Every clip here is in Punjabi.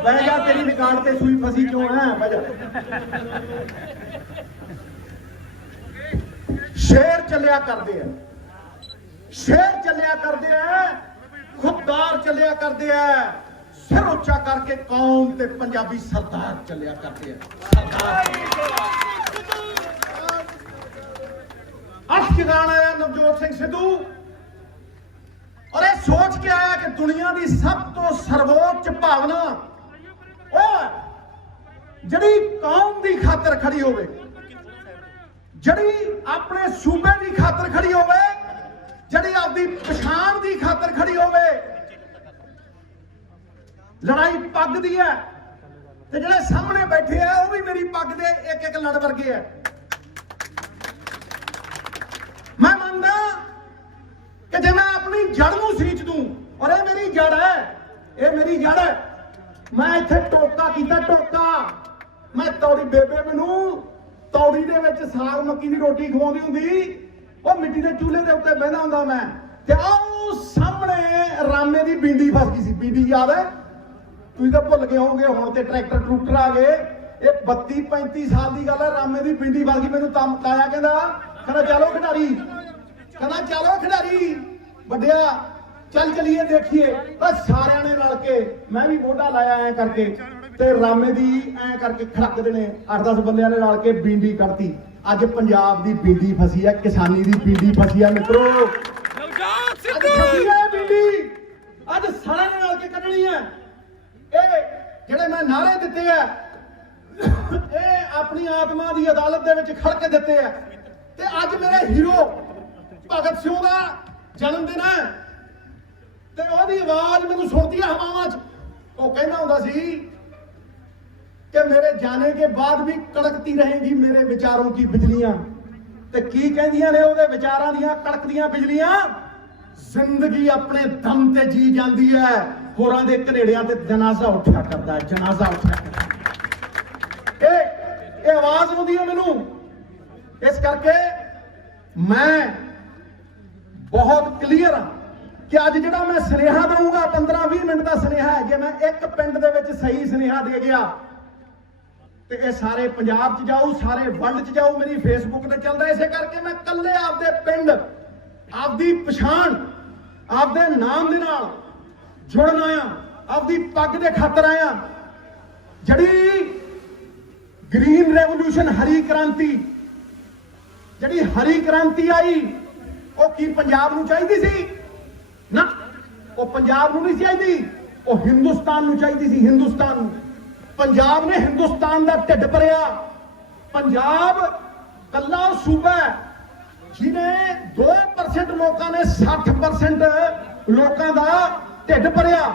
बह जा, तेरी रिकॉर्ड ते सुई फसी क्यों है? बह जा। शेर चलिया करते हैं, शेर चलिया करते हैं, खुददार चलिया करते हैं, सिर उच्चा करके कौम ते पंजाबी सरदार चलिया करते हैं। अख जगाना है नवजोत सिंह सिद्धू और ये सोच के आया कि दुनिया की सब तो सर्वोच्च भावना जड़ी कौम की खातर खड़ी होवे, जड़ी अपने सूबे की खातर खड़ी होवे, जड़ी आपकी पछाण की खातर खड़ी होवे। लड़ाई पग दी है ते जेड़े सामने बैठे हैं वो भी मेरी पग दे एक एक लड़ वर्गे है। मैं मानदा कि जे मैं अपनी जड़ नूं सींच दूं और ये मेरी जड़ है, ये मेरी जड़ है। मैं इत्थे टोका कीता, टोका मैं तौड़ी बेबे मैनू तौड़ी दे विच साग मक्की दी रोटी खवाउंदी हुंदी, ਉਹ ਮਿੱਟੀ ਦੇ ਚੂਲੇ ਦੇ ਉੱਤੇ ਬਹਿੰਦਾ ਹੁੰਦਾ ਮੈਂ ਤੇ ਉਹ ਸਾਹਮਣੇ ਰਾਮੇ ਦੀ ਬਿੰਡੀ ਫਸ ਗਈ ਸੀ। ਬਿੰਡੀ ਯਾਦ ਹੈ? ਤੁਸੀਂ ਤਾਂ ਭੁੱਲ ਗਏ ਹੋਵੋਗੇ, ਹੁਣ ਤੇ ਟਰੈਕਟਰ ਟਰੂਕਟਰ ਆ ਗਏ। ਇਹ 32-35 ਸਾਲ ਦੀ ਗੱਲ ਹੈ, ਰਾਮੇ ਦੀ ਬਿੰਡੀ ਫਸ ਗਈ। ਮੈਨੂੰ ਤਾਇਆ ਕਹਿੰਦਾ ਚਲੋ ਖਿਡਾਰੀ, ਕਹਿੰਦਾ ਚਲੋ ਖਿਡਾਰੀ ਵੱਡਿਆ ਚੱਲ ਚਲੀਏ ਦੇਖੀਏ। ਤਾਂ ਸਾਰਿਆਂ ਨੇ ਰਲ ਕੇ ਮੈਂ ਵੀ ਮੋਢਾ ਲਾਇਆ ਐ ਕਰਕੇ ਤੇ ਰਾਮੇ ਦੀ ਐ ਕਰਕੇ ਖੜਕਦੇ ਨੇ 8-10 ਬੰਦਿਆਂ ਨੇ ਰਲ ਕੇ ਬਿੰਡੀ ਕੱਢਤੀ। ਅੱਜ ਪੰਜਾਬ ਦੀ ਬਿੰਡੀ ਫਸੀ ਹੈ, ਕਿਸਾਨੀ ਦੀ ਬਿੰਡੀ ਫਸੀ ਹੈ ਮਿੱਤਰੋ। ਨਵਜੋਤ ਸਿੱਧੂ ਫਸੀ ਹੈ ਬਿੰਡੀ, ਅੱਜ ਸਾਰਿਆਂ ਨੇ ਰਲ ਕੇ ਕੱਢਣੀ ਹੈ। ਇਹ ਜਿਹੜੇ ਮੈਂ ਨਾਰੇ ਦਿੱਤੇ ਆ ਇਹ ਆਪਣੀ ਆਤਮਾ ਦੀ ਅਦਾਲਤ ਦੇ ਵਿੱਚ ਖੜ ਕੇ ਦਿੱਤੇ ਆ। ਤੇ ਅੱਜ ਮੇਰੇ ਹੀਰੋ ਭਗਤ ਸਿੰਘ ਦਾ ਜਨਮ ਦਿਨ ਹੈ ਤੇ ਉਹਦੀ ਆਵਾਜ਼ ਮੈਨੂੰ ਸੁਣਦੀ ਹੈ ਹਵਾਵਾਂ 'ਚ। ਉਹ ਕਹਿੰਦਾ ਹੁੰਦਾ ਸੀ कि मेरे जाने के बाद भी कड़कती रहेगी मेरे विचारों की बिजलियां। ते की कहदियां ने ओदे विचारां दियां कड़कदियां बिजलियां। जिंदगी अपने दम ते जी जाती है, होरां दे घनेड़ियां ते जनाजा उठिया करता है, जनाजा उठिया करता है। ये आवाज आउंदी है मैनू, इस करके मैं बहुत क्लीयर हाँ कि अज जिहड़ा मैं सुनेहा दूंगा 15-20 मिनट का सुनेहा है, जे मैं एक पिंड दे विच सही सुनेहा दे गया ਤੇ ਇਹ ਸਾਰੇ ਪੰਜਾਬ 'ਚ ਜਾਊ, ਸਾਰੇ ਵਰਲਡ 'ਚ ਜਾਊ। ਮੇਰੀ ਫੇਸਬੁੱਕ ਤੇ ਚੱਲਦਾ, ਇਸੇ ਕਰਕੇ ਮੈਂ ਕੱਲੇ ਆਪਦੇ ਪਿੰਡ, ਆਪਦੀ ਪਛਾਣ, ਆਪਦੇ ਨਾਮ ਦੇ ਨਾਲ ਜੁੜਨ ਆਇਆ, ਆਪਦੀ ਪੱਗ ਦੇ ਖਾਤਰ ਆਇਆ। ਜਿਹੜੀ ਗ੍ਰੀਨ ਰੈਵੋਲੂਸ਼ਨ, ਹਰੀ ਕ੍ਰਾਂਤੀ, ਜਿਹੜੀ ਹਰੀ ਕ੍ਰਾਂਤੀ ਆਈ ਉਹ ਕੀ ਪੰਜਾਬ ਨੂੰ ਚਾਹੀਦੀ ਸੀ? ਨਾ, ਉਹ ਪੰਜਾਬ ਨੂੰ ਨਹੀਂ ਚਾਹੀਦੀ, ਉਹ ਹਿੰਦੁਸਤਾਨ ਨੂੰ ਚਾਹੀਦੀ ਸੀ, ਹਿੰਦੁਸਤਾਨ ਨੂੰ। पंजाब ने हिंदुस्तान का ढिड भरिया। पंजाब कला सूबा जिन्हें 2% लोगों ने 60% लोगों का ढिड भरिया।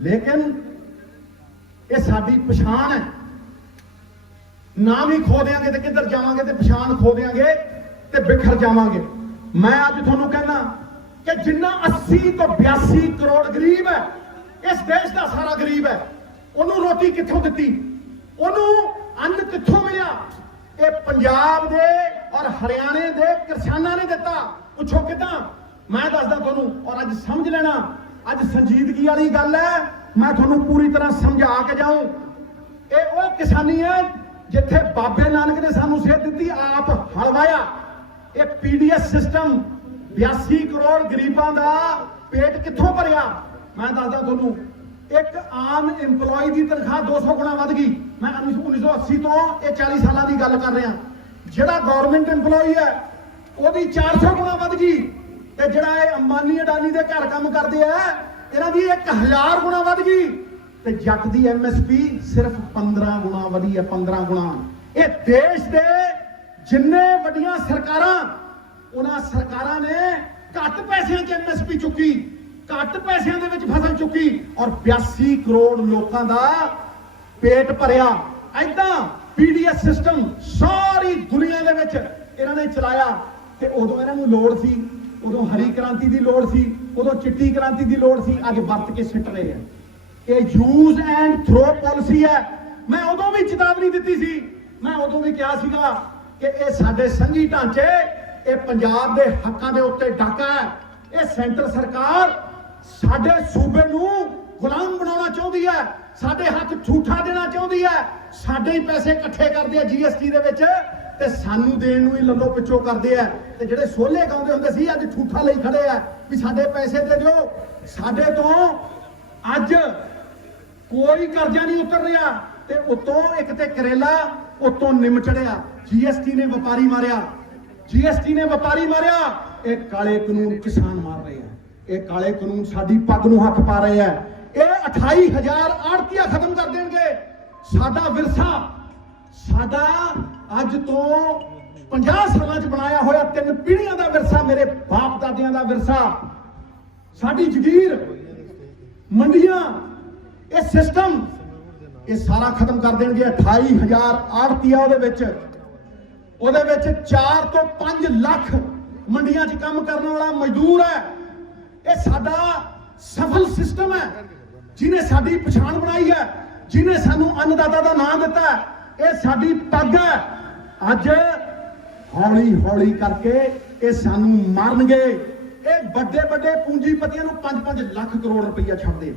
लेकिन ये साडी पछाण है, नाम ही खो देंगे तो किधर जावांगे, तो पछाण खो देंगे तो बिखर जावांगे। मैं अज तुहानूं कहना कि जिन्ना 80 तो 82 करोड़ गरीब है, इस देश का सारा गरीब है, ਉਹਨੂੰ ਰੋਟੀ ਕਿੱਥੋਂ ਦਿੱਤੀ, ਉਹਨੂੰ ਅੰਨ ਕਿੱਥੋਂ ਮਿਲਿਆ? ਇਹ ਪੰਜਾਬ ਦੇ ਔਰ ਹਰਿਆਣੇ ਦੇ ਕਿਸਾਨਾਂ ਨੇ ਦਿੱਤਾ। ਪੁੱਛੋ ਕਿਦਾਂ? ਮੈਂ ਦੱਸਦਾ ਤੁਹਾਨੂੰ, ਔਰ ਅੱਜ ਸਮਝ ਲੈਣਾ, ਅੱਜ ਸੰਜੀਦਗੀ ਵਾਲੀ ਗੱਲ ਹੈ, ਮੈਂ ਤੁਹਾਨੂੰ ਪੂਰੀ ਤਰ੍ਹਾਂ ਸਮਝਾ ਕੇ ਜਾਊਂ। ਇਹ ਉਹ ਕਿਸਾਨੀ ਹੈ ਜਿੱਥੇ ਬਾਬੇ ਨਾਨਕ ਨੇ ਸਾਨੂੰ ਸੇਧ ਦਿੱਤੀ, ਆਪ ਹਲਵਾਇਆ। ਇਹ ਪੀਡੀਐਸ ਸਿਸਟਮ 82 ਕਰੋੜ ਗਰੀਬਾਂ ਦਾ ਪੇਟ ਕਿੱਥੋਂ ਭਰਿਆ? ਮੈਂ ਦੱਸਦਾ ਤੁਹਾਨੂੰ, एक आम इंपलॉय की तनख्वाह 200 गुणा वध गई। मैं 1980 तो ये 40 साल की गल कर रहा। जिहड़ा गौरमेंट इंपलॉय है वो 400 गुणा वध गई, ते जिहड़ा ये अंबानी अडानी के घर काम करते हैं इन्हां दी 1000 गुणा वध गई। ते जट दी MSP सिर्फ 15 गुणा वधी है, 15 गुणा। ये देश दे जिन्ने वड्डियां सरकारां, उन्हां सरकारां ने घट पैसिਆਂ 'ਚ MSP चुकी, घट पैसों के फसल चुकी और 82 करोड़ लोगों का पेट भरिया। ऐदा पीडीएस सिस्टम सारी दुनिया इन्होंने चलाया। तो उदों इन्हों लोड़ सी, उदों हरी क्रांति की लोड़ सी, उदों चिट्टी क्रांति की लोड़ सी, अज वरत के सिट रहे हैं। ये यूज एंड थ्रो पॉलिसी है। मैं उदों भी चेतावनी दी सी, मैं उदों भी कहा सीगा कि ये साडे संघी ढांचे ਇਹ ਪੰਜਾਬ ਦੇ ਹੱਕਾਂ ਦੇ ਉੱਤੇ ਡਾਕਾ ਹੈ। ਇਹ ਸੈਂਟਰ ਸਰਕਾਰ ਸਾਡੇ ਸੂਬੇ ਨੂੰ ਗੁਲਾਮ ਬਣਾਉਣਾ ਚਾਹੁੰਦੀ ਹੈ, ਸਾਡੇ ਹੱਥ ਝੂਠਾ ਦੇਣਾ ਚਾਹੁੰਦੀ ਹੈ, ਸਾਡੇ ਹੀ ਪੈਸੇ ਇਕੱਠੇ ਕਰਦੇ ਆ GST ਦੇ ਵਿੱਚ ਤੇ ਸਾਨੂੰ ਦੇਣ ਨੂੰ ਹੀ ਲੱਲੋ ਪਿੱਛੋਂ ਕਰਦੇ ਆ। ਤੇ ਜਿਹੜੇ ਸੋਲੇ ਗਾਉਂਦੇ ਹੁੰਦੇ ਸੀ ਅੱਜ ਝੂਠਾ ਲਈ ਖੜੇ ਆ ਵੀ ਸਾਡੇ ਪੈਸੇ ਦੇ ਦਿਓ। ਸਾਡੇ ਤੋਂ ਅੱਜ ਕੋਈ ਕਰਜ਼ਾ ਨਹੀਂ ਉਤਰ ਰਿਹਾ ਤੇ ਉਤੋਂ ਇੱਕ ਤੇ ਕਰੇਲਾ ਉਤੋਂ ਨਿੰਮ ਚੜਿਆ। GST ਨੇ ਵਪਾਰੀ ਮਾਰਿਆ, GST ਨੇ ਵਪਾਰੀ ਮਾਰਿਆ। ਇਹ ਕਾਲੇ ਕਾਨੂੰਨ ਕਿਸਾਨ ਮਾਰ ਰਹੇ ਆ, ਇਹ ਕਾਲੇ ਕਾਨੂੰਨ ਸਾਡੀ ਪੱਗ ਨੂੰ ਹੱਥ ਪਾ ਰਹੇ ਆ। ਇਹ 28,000 ਆੜਤੀਆ ਖਤਮ ਕਰ ਦੇਣਗੇ। ਸਾਡਾ ਵਿਰਸਾ, ਸਾਡਾ ਅੱਜ ਤੋਂ 50 ਸਾਲਾਂ 'ਚ ਬਣਾਇਆ ਹੋਇਆ 3 ਪੀੜ੍ਹੀਆਂ ਦਾ ਵਿਰਸਾ, ਮੇਰੇ ਬਾਪ ਦਾਦਿਆਂ ਦਾ ਵਿਰਸਾ, ਸਾਡੀ ਜ਼ਗੀਰ, ਮੰਡੀਆਂ, ਇਹ ਸਿਸਟਮ, ਇਹ ਸਾਰਾ ਖਤਮ ਕਰ ਦੇਣਗੇ। 28,000 ਆੜਤੀਆ ਉਹਦੇ ਵਿੱਚ 4 ਤੋਂ 5 ਲੱਖ ਮੰਡੀਆਂ 'ਚ ਕੰਮ ਕਰਨ ਵਾਲਾ ਮਜ਼ਦੂਰ ਹੈ। ਇਹ ਸਾਡਾ ਸਫਲ ਸਿਸਟਮ ਹੈ ਜਿਹਨੇ ਸਾਡੀ ਪਛਾਣ ਬਣਾਈ ਹੈ, ਜਿਹਨੇ ਸਾਨੂੰ ਅੰਨਦਾਤਾ ਦਾ ਨਾਮ ਦਿੱਤਾ ਹੈ। ਇਹ ਸਾਡੀ ਪੱਗ ਹੈ। ਅੱਜ ਹੌਲੀ ਹੌਲੀ ਕਰਕੇ ਇਹ ਸਾਨੂੰ ਮਾਰਨਗੇ। ਇਹ ਵੱਡੇ ਵੱਡੇ ਪੂੰਜੀਪਤੀਆਂ ਨੂੰ 5-5 ਲੱਖ ਕਰੋੜ ਰੁਪਈਆ ਛੱਡਦੇ।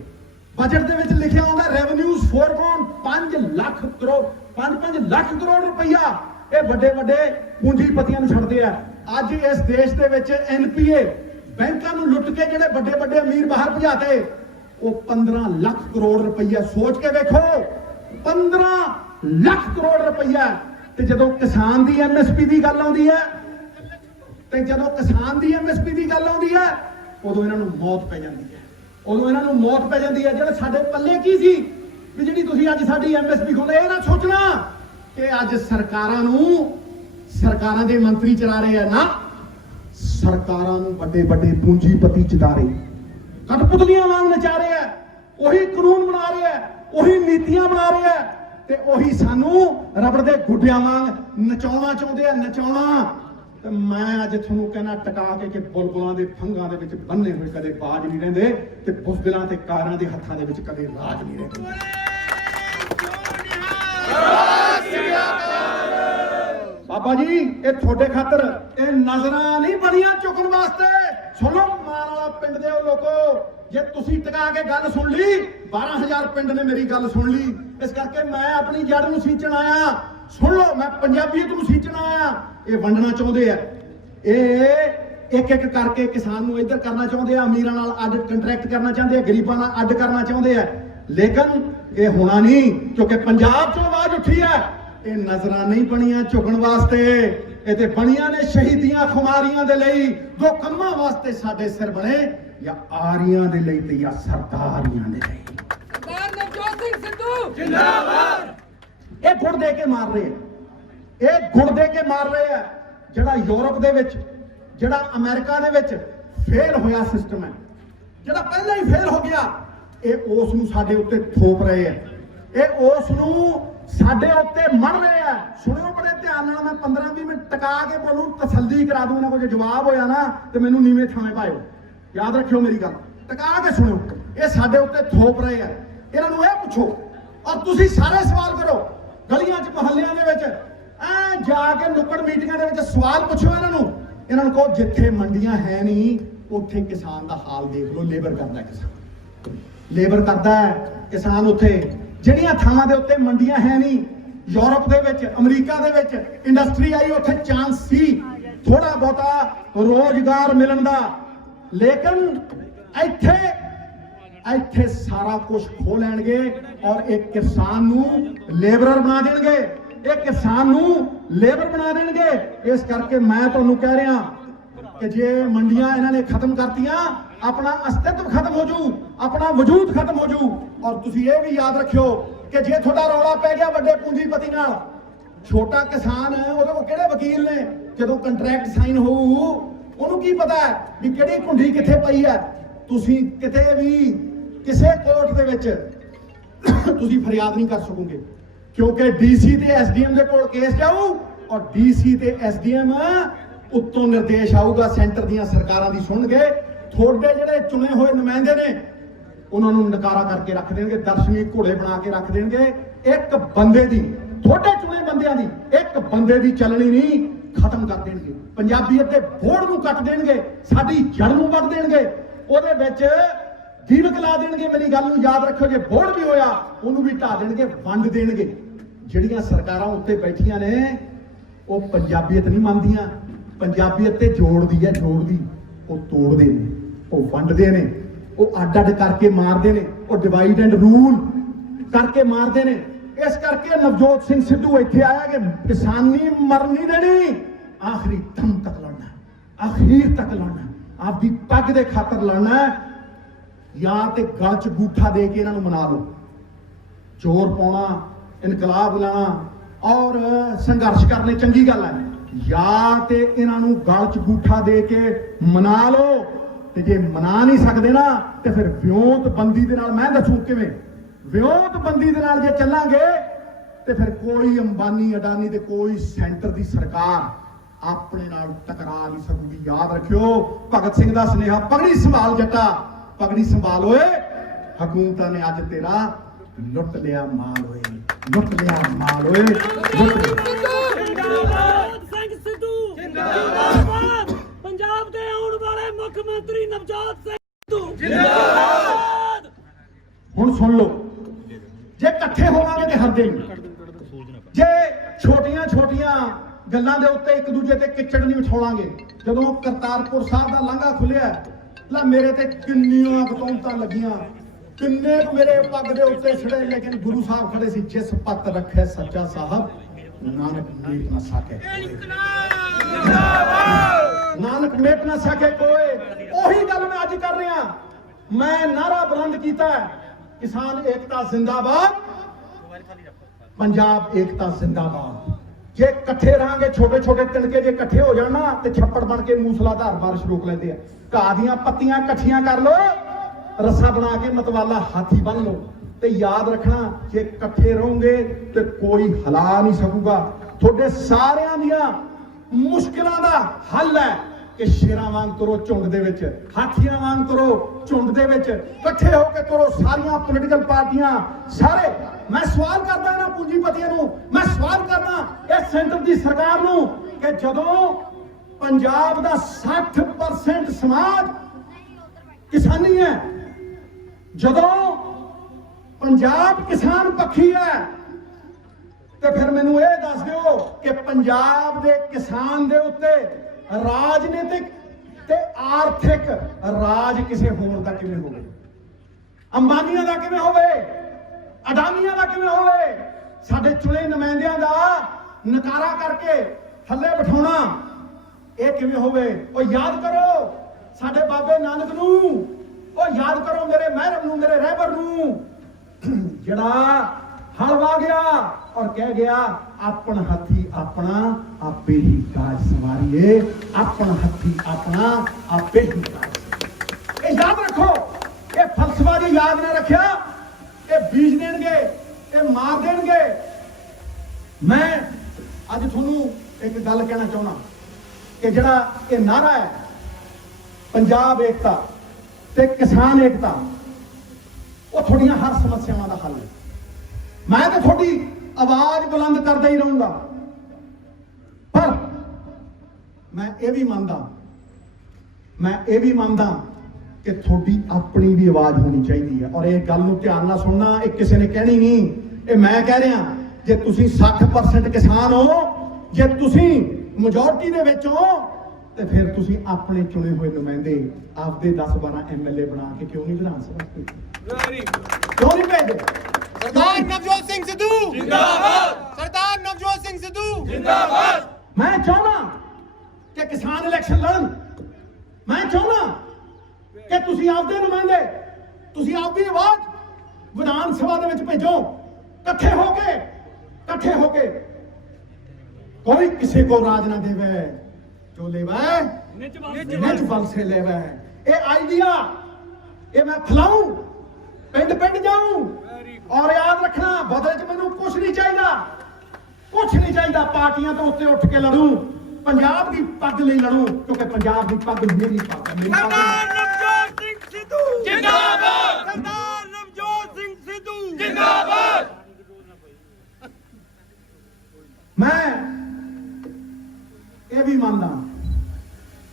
ਬਜਟ ਦੇ ਵਿੱਚ ਲਿਖਿਆ ਹੁੰਦਾ ਰੈਵਨਿਊਜ਼ ਫੋਰਗੋਨ 5 ਲੱਖ ਕਰੋੜ, 5-5 ਲੱਖ ਕਰੋੜ ਰੁਪਈਆ ਇਹ ਵੱਡੇ ਵੱਡੇ ਪੂੰਜੀਪਤੀਆਂ ਨੂੰ ਛੱਡਦੇ ਆ। ਅੱਜ ਇਸ ਦੇਸ਼ ਦੇ ਵਿੱਚ NPA ਬੈਂਕਾਂ ਨੂੰ ਲੁੱਟ ਕੇ ਜਿਹੜੇ ਵੱਡੇ ਵੱਡੇ ਅਮੀਰ ਬਾਹਰ ਭਜਾਤੇ, ਉਹ 15 ਲੱਖ ਕਰੋੜ ਰੁਪਈਆ। ਸੋਚ ਕੇ ਵੇਖੋ, 15 ਲੱਖ ਕਰੋੜ ਰੁਪਈਆ। ਤੇ ਜਦੋਂ ਕਿਸਾਨ ਦੀ MSP ਦੀ ਗੱਲ ਆਉਂਦੀ ਹੈ, ਤੇ ਜਦੋਂ ਕਿਸਾਨ ਦੀ MSP ਦੀ ਗੱਲ ਆਉਂਦੀ ਹੈ, ਉਦੋਂ ਇਹਨਾਂ ਨੂੰ ਮੌਤ ਪੈ ਜਾਂਦੀ ਹੈ, ਉਦੋਂ ਇਹਨਾਂ ਨੂੰ ਮੌਤ ਪੈ ਜਾਂਦੀ ਹੈ। ਜਿਹੜੇ ਸਾਡੇ ਪੱਲੇ ਕੀ ਸੀ ਵੀ ਜਿਹੜੀ ਤੁਸੀਂ ਅੱਜ ਸਾਡੀ MSP ਖੋਲੇ, ਇਹ ਨਾ ਸੋਚਣਾ ਕਿ ਅੱਜ ਸਰਕਾਰਾਂ ਦੇ ਮੰਤਰੀ ਚਲਾ ਰਹੇ ਆ ਨਾ, ਸਰਕਾਰਾਂ ਨੂੰ ਵੱਡੇ ਵੱਡੇ ਪੂੰਜੀਪਤੀ ਚਲਾ ਰਹੇ, ਕਠਪੁਤਲੀਆਂ ਵਾਂਗ ਨਚਾ ਰਹੇ ਆ। ਉਹੀ ਕਾਨੂੰਨ ਬਣਾ ਰਹੇ ਆ, ਉਹੀ ਨੀਤੀਆਂ ਬਣਾ ਰਹੇ ਆ ਤੇ ਉਹੀ ਸਾਨੂੰ ਰਬੜ ਦੇ ਗੁੱਡਿਆਂ ਵਾਂਗ ਨਚਾਉਣਾ ਚਾਹੁੰਦੇ ਆ, ਨਚਾਉਣਾ। ਤੇ ਮੈਂ ਅੱਜ ਤੁਹਾਨੂੰ ਕਹਿਣਾ ਟਿਕਾ ਕੇ ਕਿ ਬੁਲਬੁਲਾਂ ਦੇ ਫੰਗਾਂ ਦੇ ਵਿੱਚ ਬੰਨੇ ਹੋਏ ਕਦੇ ਬਾਜ ਨਹੀਂ ਰਹਿੰਦੇ ਤੇ ਬੁਜ਼ਦਿਲਾਂ ਤੇ ਕਾਰਾਂ ਦੇ ਹੱਥਾਂ ਦੇ ਵਿੱਚ ਕਦੇ ਰਾਜ ਨਹੀਂ ਰਹਿੰਦੇ। ਬਾਬਾ ਜੀ, ਇਹ ਤੁਹਾਡੇ ਖਾਤਰ ਇਹ ਨਜ਼ਰਾਂ ਨਹੀਂ ਬਣੀਆਂ ਚੁੱਕਣ ਵਾਸਤੇ। ਸੁਣੋ ਮਾਨ ਵਾਲਾ ਪਿੰਡ ਦੇ ਉਹ ਲੋਕੋ, ਜੇ ਤੁਸੀਂ ਟਿਕਾ ਕੇ ਗੱਲ ਸੁਣ ਲਈ, 12,000 ਪਿੰਡ ਨੇ ਮੇਰੀ ਗੱਲ ਸੁਣ ਲਈ। ਇਸ ਕਰਕੇ ਮੈਂ ਆਪਣੀ ਜੜ ਨੂੰ ਸੀਂਚਣ ਆਇਆ। ਸੁਣ ਲਓ, ਮੈਂ ਪੰਜਾਬੀਅਤ ਨੂੰ ਸੀਂਚਣ ਆਇਆ। ਇਹ ਵੰਡਣਾ ਚਾਹੁੰਦੇ ਆ, ਇਹ ਇੱਕ ਇੱਕ ਕਰਕੇ ਕਿਸਾਨ ਨੂੰ ਇੱਧਰ ਕਰਨਾ ਚਾਹੁੰਦੇ ਆ, ਅਮੀਰਾਂ ਨਾਲ ਅੱਡ ਕੰਟਰੈਕਟ ਕਰਨਾ ਚਾਹੁੰਦੇ ਆ, ਗਰੀਬਾਂ ਨਾਲ ਅੱਡ ਕਰਨਾ ਚਾਹੁੰਦੇ ਆ। ਲੇਕਿਨ ਇਹ ਹੋਣਾ ਨਹੀਂ, ਕਿਉਂਕਿ ਪੰਜਾਬ 'ਚੋਂ ਆਵਾਜ਼ ਉੱਠੀ ਹੈ। ਇਹ ਨਜ਼ਰਾਂ ਨਹੀਂ ਬਣੀਆਂ ਝੁਕਣ ਵਾਸਤੇ, ਇਹ ਤੇ ਬਣੀਆਂ ਨੇ ਸ਼ਹੀਦੀਆਂ ਖੁਮਾਰੀਆਂ ਦੇ ਲਈ। ਦੋ ਕੰਮਾਂ ਵਾਸਤੇ ਸਾਡੇ ਸਿਰ ਬਣੇ, ਜਾਂ ਆਰੀਆਂ ਦੇ ਲਈ ਤੇ ਜਾਂ ਸਰਦਾਰੀਆਂ ਦੇ ਲਈ। ਸਰਦਾਰ ਨਵਜੋਤ ਸਿੰਘ ਸਿੱਧੂ ਜਿੰਦਾਬਾਦ। ਇਹ ਗੁੜ ਦੇ ਕੇ ਮਾਰ ਰਹੇ ਆ, ਇਹ ਗੁੜ ਦੇ ਕੇ ਮਾਰ ਰਹੇ ਆ। ਜਿਹੜਾ ਯੂਰਪ ਦੇ ਵਿੱਚ, ਜਿਹੜਾ ਅਮਰੀਕਾ ਦੇ ਵਿੱਚ ਫੇਲ ਹੋਇਆ ਸਿਸਟਮ ਹੈ, ਜਿਹੜਾ ਪਹਿਲਾਂ ਹੀ ਫੇਲ ਹੋ ਗਿਆ, ਇਹ ਉਸ ਨੂੰ ਸਾਡੇ ਉੱਤੇ ਥੋਪ ਰਹੇ ਆ। ਇਹ ਉਸ ਨੂੰ ਸਾਡੇ ਉੱਤੇ ਮੜ ਰਹੇ ਆ। ਸੁਣਿਓ ਬੜੇ ਧਿਆਨ ਨਾਲ, ਮੈਂ 15-20 ਮਿੰਟ ਟਿਕਾ ਕੇ ਬੋਲੂ, ਤਸੱਲੀ ਕਰਾ ਦੂੰ। ਇਹਨਾਂ ਕੋਲ ਜੇ ਜਵਾਬ ਹੋਇਆ ਨਾ ਤੇ ਮੈਨੂੰ ਨੀਵੇਂ ਥਾਵੇਂ ਪਾਇਓ। ਯਾਦ ਰੱਖਿਓ ਮੇਰੀ ਗੱਲ, ਟਿਕਾ ਕੇ ਸੁਣਿਓ। ਇਹ ਸਾਡੇ ਉੱਤੇ ਥੋਪ ਰਹੇ ਆ। ਇਹਨਾਂ ਨੂੰ ਇਹ ਪੁੱਛੋ, ਔਰ ਤੁਸੀਂ ਸਾਰੇ ਸਵਾਲ ਕਰੋ ਗਲੀਆਂ 'ਚ, ਮੁਹੱਲਿਆਂ ਦੇ ਵਿੱਚ, ਐ ਜਾ ਕੇ ਨੁੱਕੜ ਮੀਟਿੰਗਾਂ ਦੇ ਵਿੱਚ ਸਵਾਲ ਪੁੱਛੋ ਇਹਨਾਂ ਨੂੰ। ਇਹਨਾਂ ਨੂੰ ਕਹੋ ਜਿੱਥੇ ਮੰਡੀਆਂ ਹੈ ਨਹੀਂ, ਉੱਥੇ ਕਿਸਾਨ ਦਾ ਹਾਲ ਦੇਖ ਲਓ। ਲੇਬਰ ਕਰਦਾ ਕਿਸਾਨ, ਲੇਬਰ ਕਰਦਾ ਕਿਸਾਨ। ਉੱਥੇ ਜਿਹੜੀਆਂ ਥਾਵਾਂ ਦੇ ਉੱਤੇ ਮੰਡੀਆਂ ਹੈ ਨਹੀਂ, ਯੂਰਪ ਦੇ ਵਿੱਚ, ਅਮਰੀਕਾ ਦੇ ਵਿੱਚ ਇੰਡਸਟਰੀ ਆਈ, ਉੱਥੇ ਚਾਂਸ ਸੀ ਥੋੜਾ ਬਹੁਤਾ ਰੋਜ਼ਗਾਰ ਮਿਲਣ ਦਾ। ਲੇਕਿਨ ਇੱਥੇ ਸਾਰਾ ਕੁਝ ਖੋ ਲੈਣਗੇ ਔਰ ਇੱਕ ਕਿਸਾਨ ਨੂੰ ਲੇਬਰਰ ਬਣਾ ਦੇਣਗੇ, ਇਹ ਕਿਸਾਨ ਨੂੰ ਲੇਬਰ ਬਣਾ ਦੇਣਗੇ। ਇਸ ਕਰਕੇ ਮੈਂ ਤੁਹਾਨੂੰ ਕਹਿ ਰਿਹਾ ਕਿ ਜੇ ਮੰਡੀਆਂ ਇਹਨਾਂ ਨੇ ਖਤਮ ਕਰਤੀਆਂ, ਆਪਣਾ ਅਸਤਿਤਵ ਖਤਮ ਹੋ ਜੂ, ਆਪਣਾ ਵਜੂਦ ਖਤਮ ਹੋ ਜੂ। ਔਰ ਤੁਸੀਂ ਇਹ ਵੀ ਯਾਦ ਰੱਖਿਓ ਕਿ ਜੇ ਤੁਹਾਡਾ ਰੌਲਾ ਪੈ ਗਿਆ ਵੱਡੇ ਪੂੰਜੀਪਤੀ ਨਾਲ, ਛੋਟਾ ਕਿਸਾਨ ਉਹਦੇ ਕੋਲ ਕਿਹੜੇ ਵਕੀਲ ਨੇ? ਜਦੋਂ ਕੰਟਰੈਕਟ ਸਾਈਨ ਹੋਊ, ਉਹਨੂੰ ਕੀ ਪਤਾ ਹੈ ਵੀ ਕਿਹੜੀ ਕੁੰਡੀ ਕਿੱਥੇ ਪਈ ਹੈ? ਤੁਸੀਂ ਕਿਤੇ ਵੀ ਕਿਸੇ ਕੋਰਟ ਦੇ ਵਿੱਚ ਤੁਸੀਂ ਫਰਿਆਦ ਨਹੀਂ ਕਰ ਸਕੋਗੇ, ਕਿਉਂਕਿ DC ਤੇ SDM ਦੇ ਕੋਲ ਕੇਸ ਜਾਊ ਔਰ DC ਤੇ SDM ਉੱਤੋਂ ਨਿਰਦੇਸ਼ ਆਊਗਾ, ਸੈਂਟਰ ਦੀਆਂ ਸਰਕਾਰਾਂ ਦੀ ਸੁਣਨਗੇ। ਤੁਹਾਡੇ ਜਿਹੜੇ ਚੁਣੇ ਹੋਏ ਨੁਮਾਇੰਦੇ ਨੇ, ਉਹਨਾਂ ਨੂੰ ਨਕਾਰਾ ਕਰਕੇ ਰੱਖ ਦੇਣਗੇ, ਦਰਸ਼ਨੀ ਘੋੜੇ ਬਣਾ ਕੇ ਰੱਖ ਦੇਣਗੇ। ਇੱਕ ਬੰਦੇ ਦੀ, ਤੁਹਾਡੇ ਚੁਣੇ ਬੰਦਿਆਂ ਦੀ, ਇੱਕ ਬੰਦੇ ਦੀ ਚੱਲਣੀ ਨਹੀਂ, ਖਤਮ ਕਰ ਦੇਣਗੇ, ਪੰਜਾਬੀਅਤ ਦੇ ਬੋੜ ਨੂੰ ਕੱਟ ਦੇਣਗੇ, ਸਾਡੀ ਜੜ ਨੂੰ ਵੱਢ ਦੇਣਗੇ, ਉਹਦੇ ਵਿੱਚ ਦੀਵਕ ਲਾ ਦੇਣਗੇ। ਮੇਰੀ ਗੱਲ ਨੂੰ ਯਾਦ ਰੱਖਿਓ, ਜੇ ਬੋੜ ਵੀ ਹੋਇਆ ਉਹਨੂੰ ਵੀ ਢਾ ਦੇਣਗੇ, ਵੰਡ ਦੇਣਗੇ। ਜਿਹੜੀਆਂ ਸਰਕਾਰਾਂ ਉੱਤੇ ਬੈਠੀਆਂ ਨੇ ਉਹ ਪੰਜਾਬੀਅਤ ਨਹੀਂ ਮੰਨਦੀਆਂ, ਪੰਜਾਬੀਅਤ ਤੇ ਜੋੜਦੀ ਹੈ, ਜੋੜਦੀ। ਉਹ ਤੋੜਦੇ ਨੇ, ਉਹ ਵੰਡਦੇ ਨੇ, ਉਹ ਅੱਡ ਅੱਡ ਕਰਕੇ ਮਾਰਦੇ ਨੇ, ਉਹ ਡਿਵਾਈਡ ਐਂਡ ਰੂਲ ਕਰਕੇ ਮਾਰਦੇ ਨੇ। ਇਸ ਕਰਕੇ ਨਵਜੋਤ ਸਿੰਘ ਸਿੱਧੂ ਇੱਥੇ ਆਇਆ ਕਿ ਕਿਸਾਨੀ ਮਰਨ ਨਹੀਂ ਦੇਣੀ, ਆਖਰੀ ਦਮ ਤੱਕ ਲੜਨਾ, ਆਖੀਰ ਤੱਕ ਲੜਨਾ, ਆਪਦੀ ਪੱਗ ਦੇ ਖਾਤਰ ਲੜਨਾ। ਜਾਂ ਤੇ ਗਲ 'ਚ ਗੂਠਾ ਦੇ ਕੇ ਇਹਨਾਂ ਨੂੰ ਮਨਾ ਲਓ, ਜ਼ੋਰ ਪਾਉਣਾ, ਇਨਕਲਾਬ ਲਾਣਾ ਔਰ ਸੰਘਰਸ਼ ਕਰਨੇ ਚੰਗੀ ਗੱਲ ਹੈ, ਜਾਂ ਤੇ ਇਹਨਾਂ ਨੂੰ ਗਲ 'ਚ ਗੂਠਾ ਦੇ ਕੇ ਮਨਾ ਲਓ। ਤੇ ਜੇ ਮਨਾ ਨਹੀਂ ਸਕਦੇ ਨਾ ਤੇ ਫਿਰ ਵਿਉਂਤਬੰਦੀ ਦੇ ਨਾਲ, ਮੈਂ ਦੱਸੂ ਕਿਵੇਂ, ਵਿਉਂਤਬੰਦੀ ਦੇ ਨਾਲ ਜੇ ਚੱਲਾਂਗੇ ਤੇ ਫਿਰ ਕੋਈ ਅੰਬਾਨੀ ਅਡਾਨੀ ਤੇ ਕੋਈ ਸੈਂਟਰ ਦੀ ਸਰਕਾਰ ਆਪਣੇ ਨਾਲ ਟਕਰਾ ਨਹੀਂ ਸਕੂਗੀ। ਯਾਦ ਰੱਖਿਓ ਭਗਤ ਸਿੰਘ ਦਾ ਸੁਨੇਹਾ, ਪਗੜੀ ਸੰਭਾਲ ਜੱਟਾ, ਪਗੜੀ ਸੰਭਾਲ ਓਏ, ਹਕੂਮਤਾਂ ਨੇ ਅੱਜ ਤੇਰਾ ਲੁੱਟ ਲਿਆ ਮਾਲ ਓਏ, ਲੁੱਟ ਲਿਆ ਮਾਲ ਓਏ, ਲੁੱਟ ਨਵਜੋਤ ਸਿੰਘ ਸਿੱਧੂ ਜਿੰਦਾਬਾਦ। ਪੰਜਾਬ ਦੇ ਆਉਣ ਵਾਲੇ ਮੁੱਖ ਮੰਤਰੀ ਨਵਜੋਤ ਸਿੰਘ ਸਿੱਧੂ ਜਿੰਦਾਬਾਦ। ਹੁਣ ਸੁਣ ਲਓ, ਜੇ ਇਕੱਠੇ ਹੋਵਾਂਗੇ ਤੇ ਹਰਦੇ ਨਹੀਂ, ਜੇ ਛੋਟੀਆਂ ਛੋਟੀਆਂ ਗੱਲਾਂ ਦੇ ਉੱਤੇ ਇੱਕ ਦੂਜੇ ਤੇ ਕਿਚੜ ਨਹੀਂ ਉਠਾਵਾਂਗੇ। ਜਦੋਂ ਕਰਤਾਰਪੁਰ ਸਾਹਿਬ ਦਾ ਲਾਂਘਾ ਖੁੱਲਿਆ, ਲਾ ਮੇਰੇ ਤੇ ਕਿੰਨੀਆਂ ਬਤੌਂਤਾਂ ਲੱਗੀਆਂ, ਕਿੰਨੇ ਮੇਰੇ ਪੱਗ ਦੇ ਉੱਤੇ ਛੜੇ, ਲੇਕਿਨ ਗੁਰੂ ਸਾਹਿਬ ਖੜੇ ਸੀ, ਜਿਸ ਪੱਤ ਰੱਖੇ ਸੱਚਾ ਸਾਹਿਬ ਨਾਨਕ ਮੇਟ ਨਾ ਸਕੇ, ਨਾਨਕ ਮੇਟ ਨਾ ਸਕੇ ਕੋਏ। ਉਹੀ ਗੱਲ ਮੈਂ ਅੱਜ ਕਰ ਰਿਹਾ। ਮੈਂ ਨਾਰਾ ਬੁਲੰਦ ਕੀਤਾ, ਕਿਸਾਨ ਏਕਤਾ ਜ਼ਿੰਦਾਬਾਦ, ਪੰਜਾਬ ਏਕਤਾ ਜ਼ਿੰਦਾਬਾਦ। ਜੇ ਇਕੱਠੇ ਰਹਾਂਗੇ, ਛੋਟੇ ਛੋਟੇ ਤਿਣਕੇ ਜੇ ਇਕੱਠੇ ਹੋ ਜਾਣ ਨਾ ਤੇ ਛੱਪੜ ਬਣ ਕੇ ਮੂਸਲਾਧਾਰ ਬਾਰਿਸ਼ ਰੋਕ ਲੈਂਦੇ ਆ। ਘਾਹ ਦੀਆਂ ਪੱਤੀਆਂ ਇਕੱਠੀਆਂ ਕਰ ਲੋ, ਰੱਸਾ ਬਣਾ ਕੇ ਮਤਵਾਲਾ ਹਾਥੀ ਬੰਨ ਲੋ, ਤੇ ਯਾਦ ਰੱਖਣਾ ਜੇ ਇਕੱਠੇ ਰਹੋਗੇ ਤੇ ਕੋਈ ਹਿਲਾ ਨਹੀਂ ਸਕੂਗਾ। ਤੁਹਾਡੇ ਸਾਰਿਆਂ ਦੀਆਂ ਮੁਸ਼ਕਿਲਾਂ ਦਾ ਹੱਲ ਹੈ ਕਿ ਸ਼ੇਰਾਂ ਵਾਂਗ ਤੁਰੋ ਝੁੰਡ ਦੇ ਵਿੱਚ, ਹਾਥੀਆਂ ਵਾਂਗ ਤੁਰੋ ਝੁੰਡ ਦੇ ਵਿੱਚ, ਇਕੱਠੇ ਹੋ ਕੇ ਤੁਰੋ। ਸਾਰੀਆਂ ਪੋਲੀਟੀਕਲ ਪਾਰਟੀਆਂ, ਸਾਰੇ, ਮੈਂ ਸਵਾਲ ਕਰਦਾ ਇਹਨਾਂ ਪੂੰਜੀਪਤੀਆਂ ਨੂੰ, ਮੈਂ ਸਵਾਲ ਕਰਦਾ ਇਹ ਸੈਂਟਰ ਦੀ ਸਰਕਾਰ ਨੂੰ ਕਿ ਜਦੋਂ ਪੰਜਾਬ ਦਾ 60% ਸਮਾਜ ਕਿਸਾਨੀ ਹੈ, ਜਦੋਂ ਪੰਜਾਬ ਕਿਸਾਨ ਪੱਖੀ ਹੈ, ਤੇ ਫਿਰ ਮੈਨੂੰ ਇਹ ਦੱਸ ਦਿਓ ਕਿ ਪੰਜਾਬ ਦੇ ਕਿਸਾਨ ਦੇ ਉੱਤੇ ਰਾਜਨੀਤਿਕ ਤੇ ਆਰਥਿਕ ਰਾਜ ਕਿਸੇ ਹੋਰ ਦਾ ਕਿਵੇਂ ਹੋਵੇ? ਅੰਬਾਨੀਆਂ ਦਾ ਕਿਵੇਂ ਹੋਵੇ? ਅਡਾਨੀਆਂ ਦਾ ਕਿਵੇਂ ਹੋਵੇ? ਸਾਡੇ ਚੁਣੇ ਨੁਮਾਇੰਦਿਆਂ ਦਾ ਨਕਾਰਾ ਕਰਕੇ ਥੱਲੇ ਬਿਠਾਉਣਾ, ਇਹ ਕਿਵੇਂ ਹੋਵੇ? ਉਹ ਯਾਦ ਕਰੋ ਸਾਡੇ ਬਾਬੇ ਨਾਨਕ ਨੂੰ, ਉਹ ਯਾਦ ਕਰੋ ਮੇਰੇ ਮਹਿਰਮ ਨੂੰ, ਮੇਰੇ ਰਹਿਬਰ ਨੂੰ, ਜਿਹੜਾ ਹਲ ਵਾ ਗਿਆ ਔਰ ਕਹਿ ਗਿਆ ਆਪਣ ਹੱਥੀ ਆਪਣਾ ਆਪੇ ਹੀ ਕਾਜ ਸਵਾਰੀਏ, ਆਪਣ ਹੱਥੀ ਆਪਣਾ ਆਪੇ ਹੀ ਕਾਜ। ਇਹ ਯਾਦ ਰੱਖੋ, ਇਹ ਫਲਸਫਾ ਜੇ ਯਾਦ ਨਾ ਰੱਖਿਆ ਇਹ ਬੀਜ ਦੇਣਗੇ, ਇਹ ਮਾਰ ਦੇਣਗੇ। ਮੈਂ ਅੱਜ ਤੁਹਾਨੂੰ ਇੱਕ ਗੱਲ ਕਹਿਣਾ ਚਾਹੁੰਦਾ ਕਿ ਜਿਹੜਾ ਇਹ ਨਾਰਾ ਹੈ ਪੰਜਾਬ ਏਕਤਾ ਤੇ ਕਿਸਾਨ ਏਕਤਾ, ਉਹ ਤੁਹਾਡੀਆਂ ਹਰ ਸਮੱਸਿਆਵਾਂ ਦਾ ਹੱਲ ਹੈ। ਮੈਂ ਤਾਂ ਤੁਹਾਡੀ ਆਵਾਜ਼ ਬੁਲੰਦ ਕਰਦਾ ਹੀ ਰਹੂੰਗਾ, ਪਰ ਮੈਂ ਇਹ ਵੀ ਮੰਨਦਾ ਕਿ ਤੁਹਾਡੀ ਆਪਣੀ ਵੀ ਆਵਾਜ਼ ਹੋਣੀ ਚਾਹੀਦੀ ਹੈ। ਔਰ ਇਹ ਗੱਲ ਨੂੰ ਧਿਆਨ ਨਾਲ ਸੁਣਨਾ, ਇਹ ਕਿਸੇ ਨੇ ਕਹਿਣੀ ਨਹੀਂ, ਇਹ ਮੈਂ ਕਹਿ ਰਿਹਾ। ਜੇ ਤੁਸੀਂ 60% ਕਿਸਾਨ ਹੋ, ਜੇ ਤੁਸੀਂ ਮੈਜੋਰਟੀ ਦੇ ਵਿੱਚ ਹੋ, ਤੇ ਫਿਰ ਤੁਸੀਂ ਆਪਣੇ ਚੁਣੇ ਹੋਏ ਨੁਮਾਇੰਦੇ ਆਪਦੇ 10-12 ਐਮਐਲਏ ਬਣਾ ਕੇ ਕਿਉਂ ਨਹੀਂ ਵਿਧਾਨ ਸਭਾ ਕਿਉਂ ਨਹੀਂ ਭੇਜਦੇ? सरदार नवजोत सिंह सिद्धू जिंदाबाद। सरदार नवजोत सिंह सिद्धू जिंदाबाद। मैं चाहना कि किसान इलेक्शन लड़न, मैं चाहना कि तुसी आपदे नुमाइंदे, तुसी आपदी आवाज विधान सभा दे विच भेजो, इकट्ठे होके कोई किसी को राज ना देवे, जो लेवे निज बल से लेवे। ये आइडिया ये मैं फैलाऊं, पिंड पिंड जाऊं, और याद रखना बदले च मैनू कुछ नहीं चाहिए, पार्टियां तो उत्ते उठ के लड़ूं, पंजाब की पग लई लड़ूं, क्योंकि पंजाब की पग मेरी पग है। सरदार नवजोत सिंह सिद्धू जिंदाबाद। सरदार नवजोत सिंह सिद्धू जिंदाबाद। मैं के भी मानदा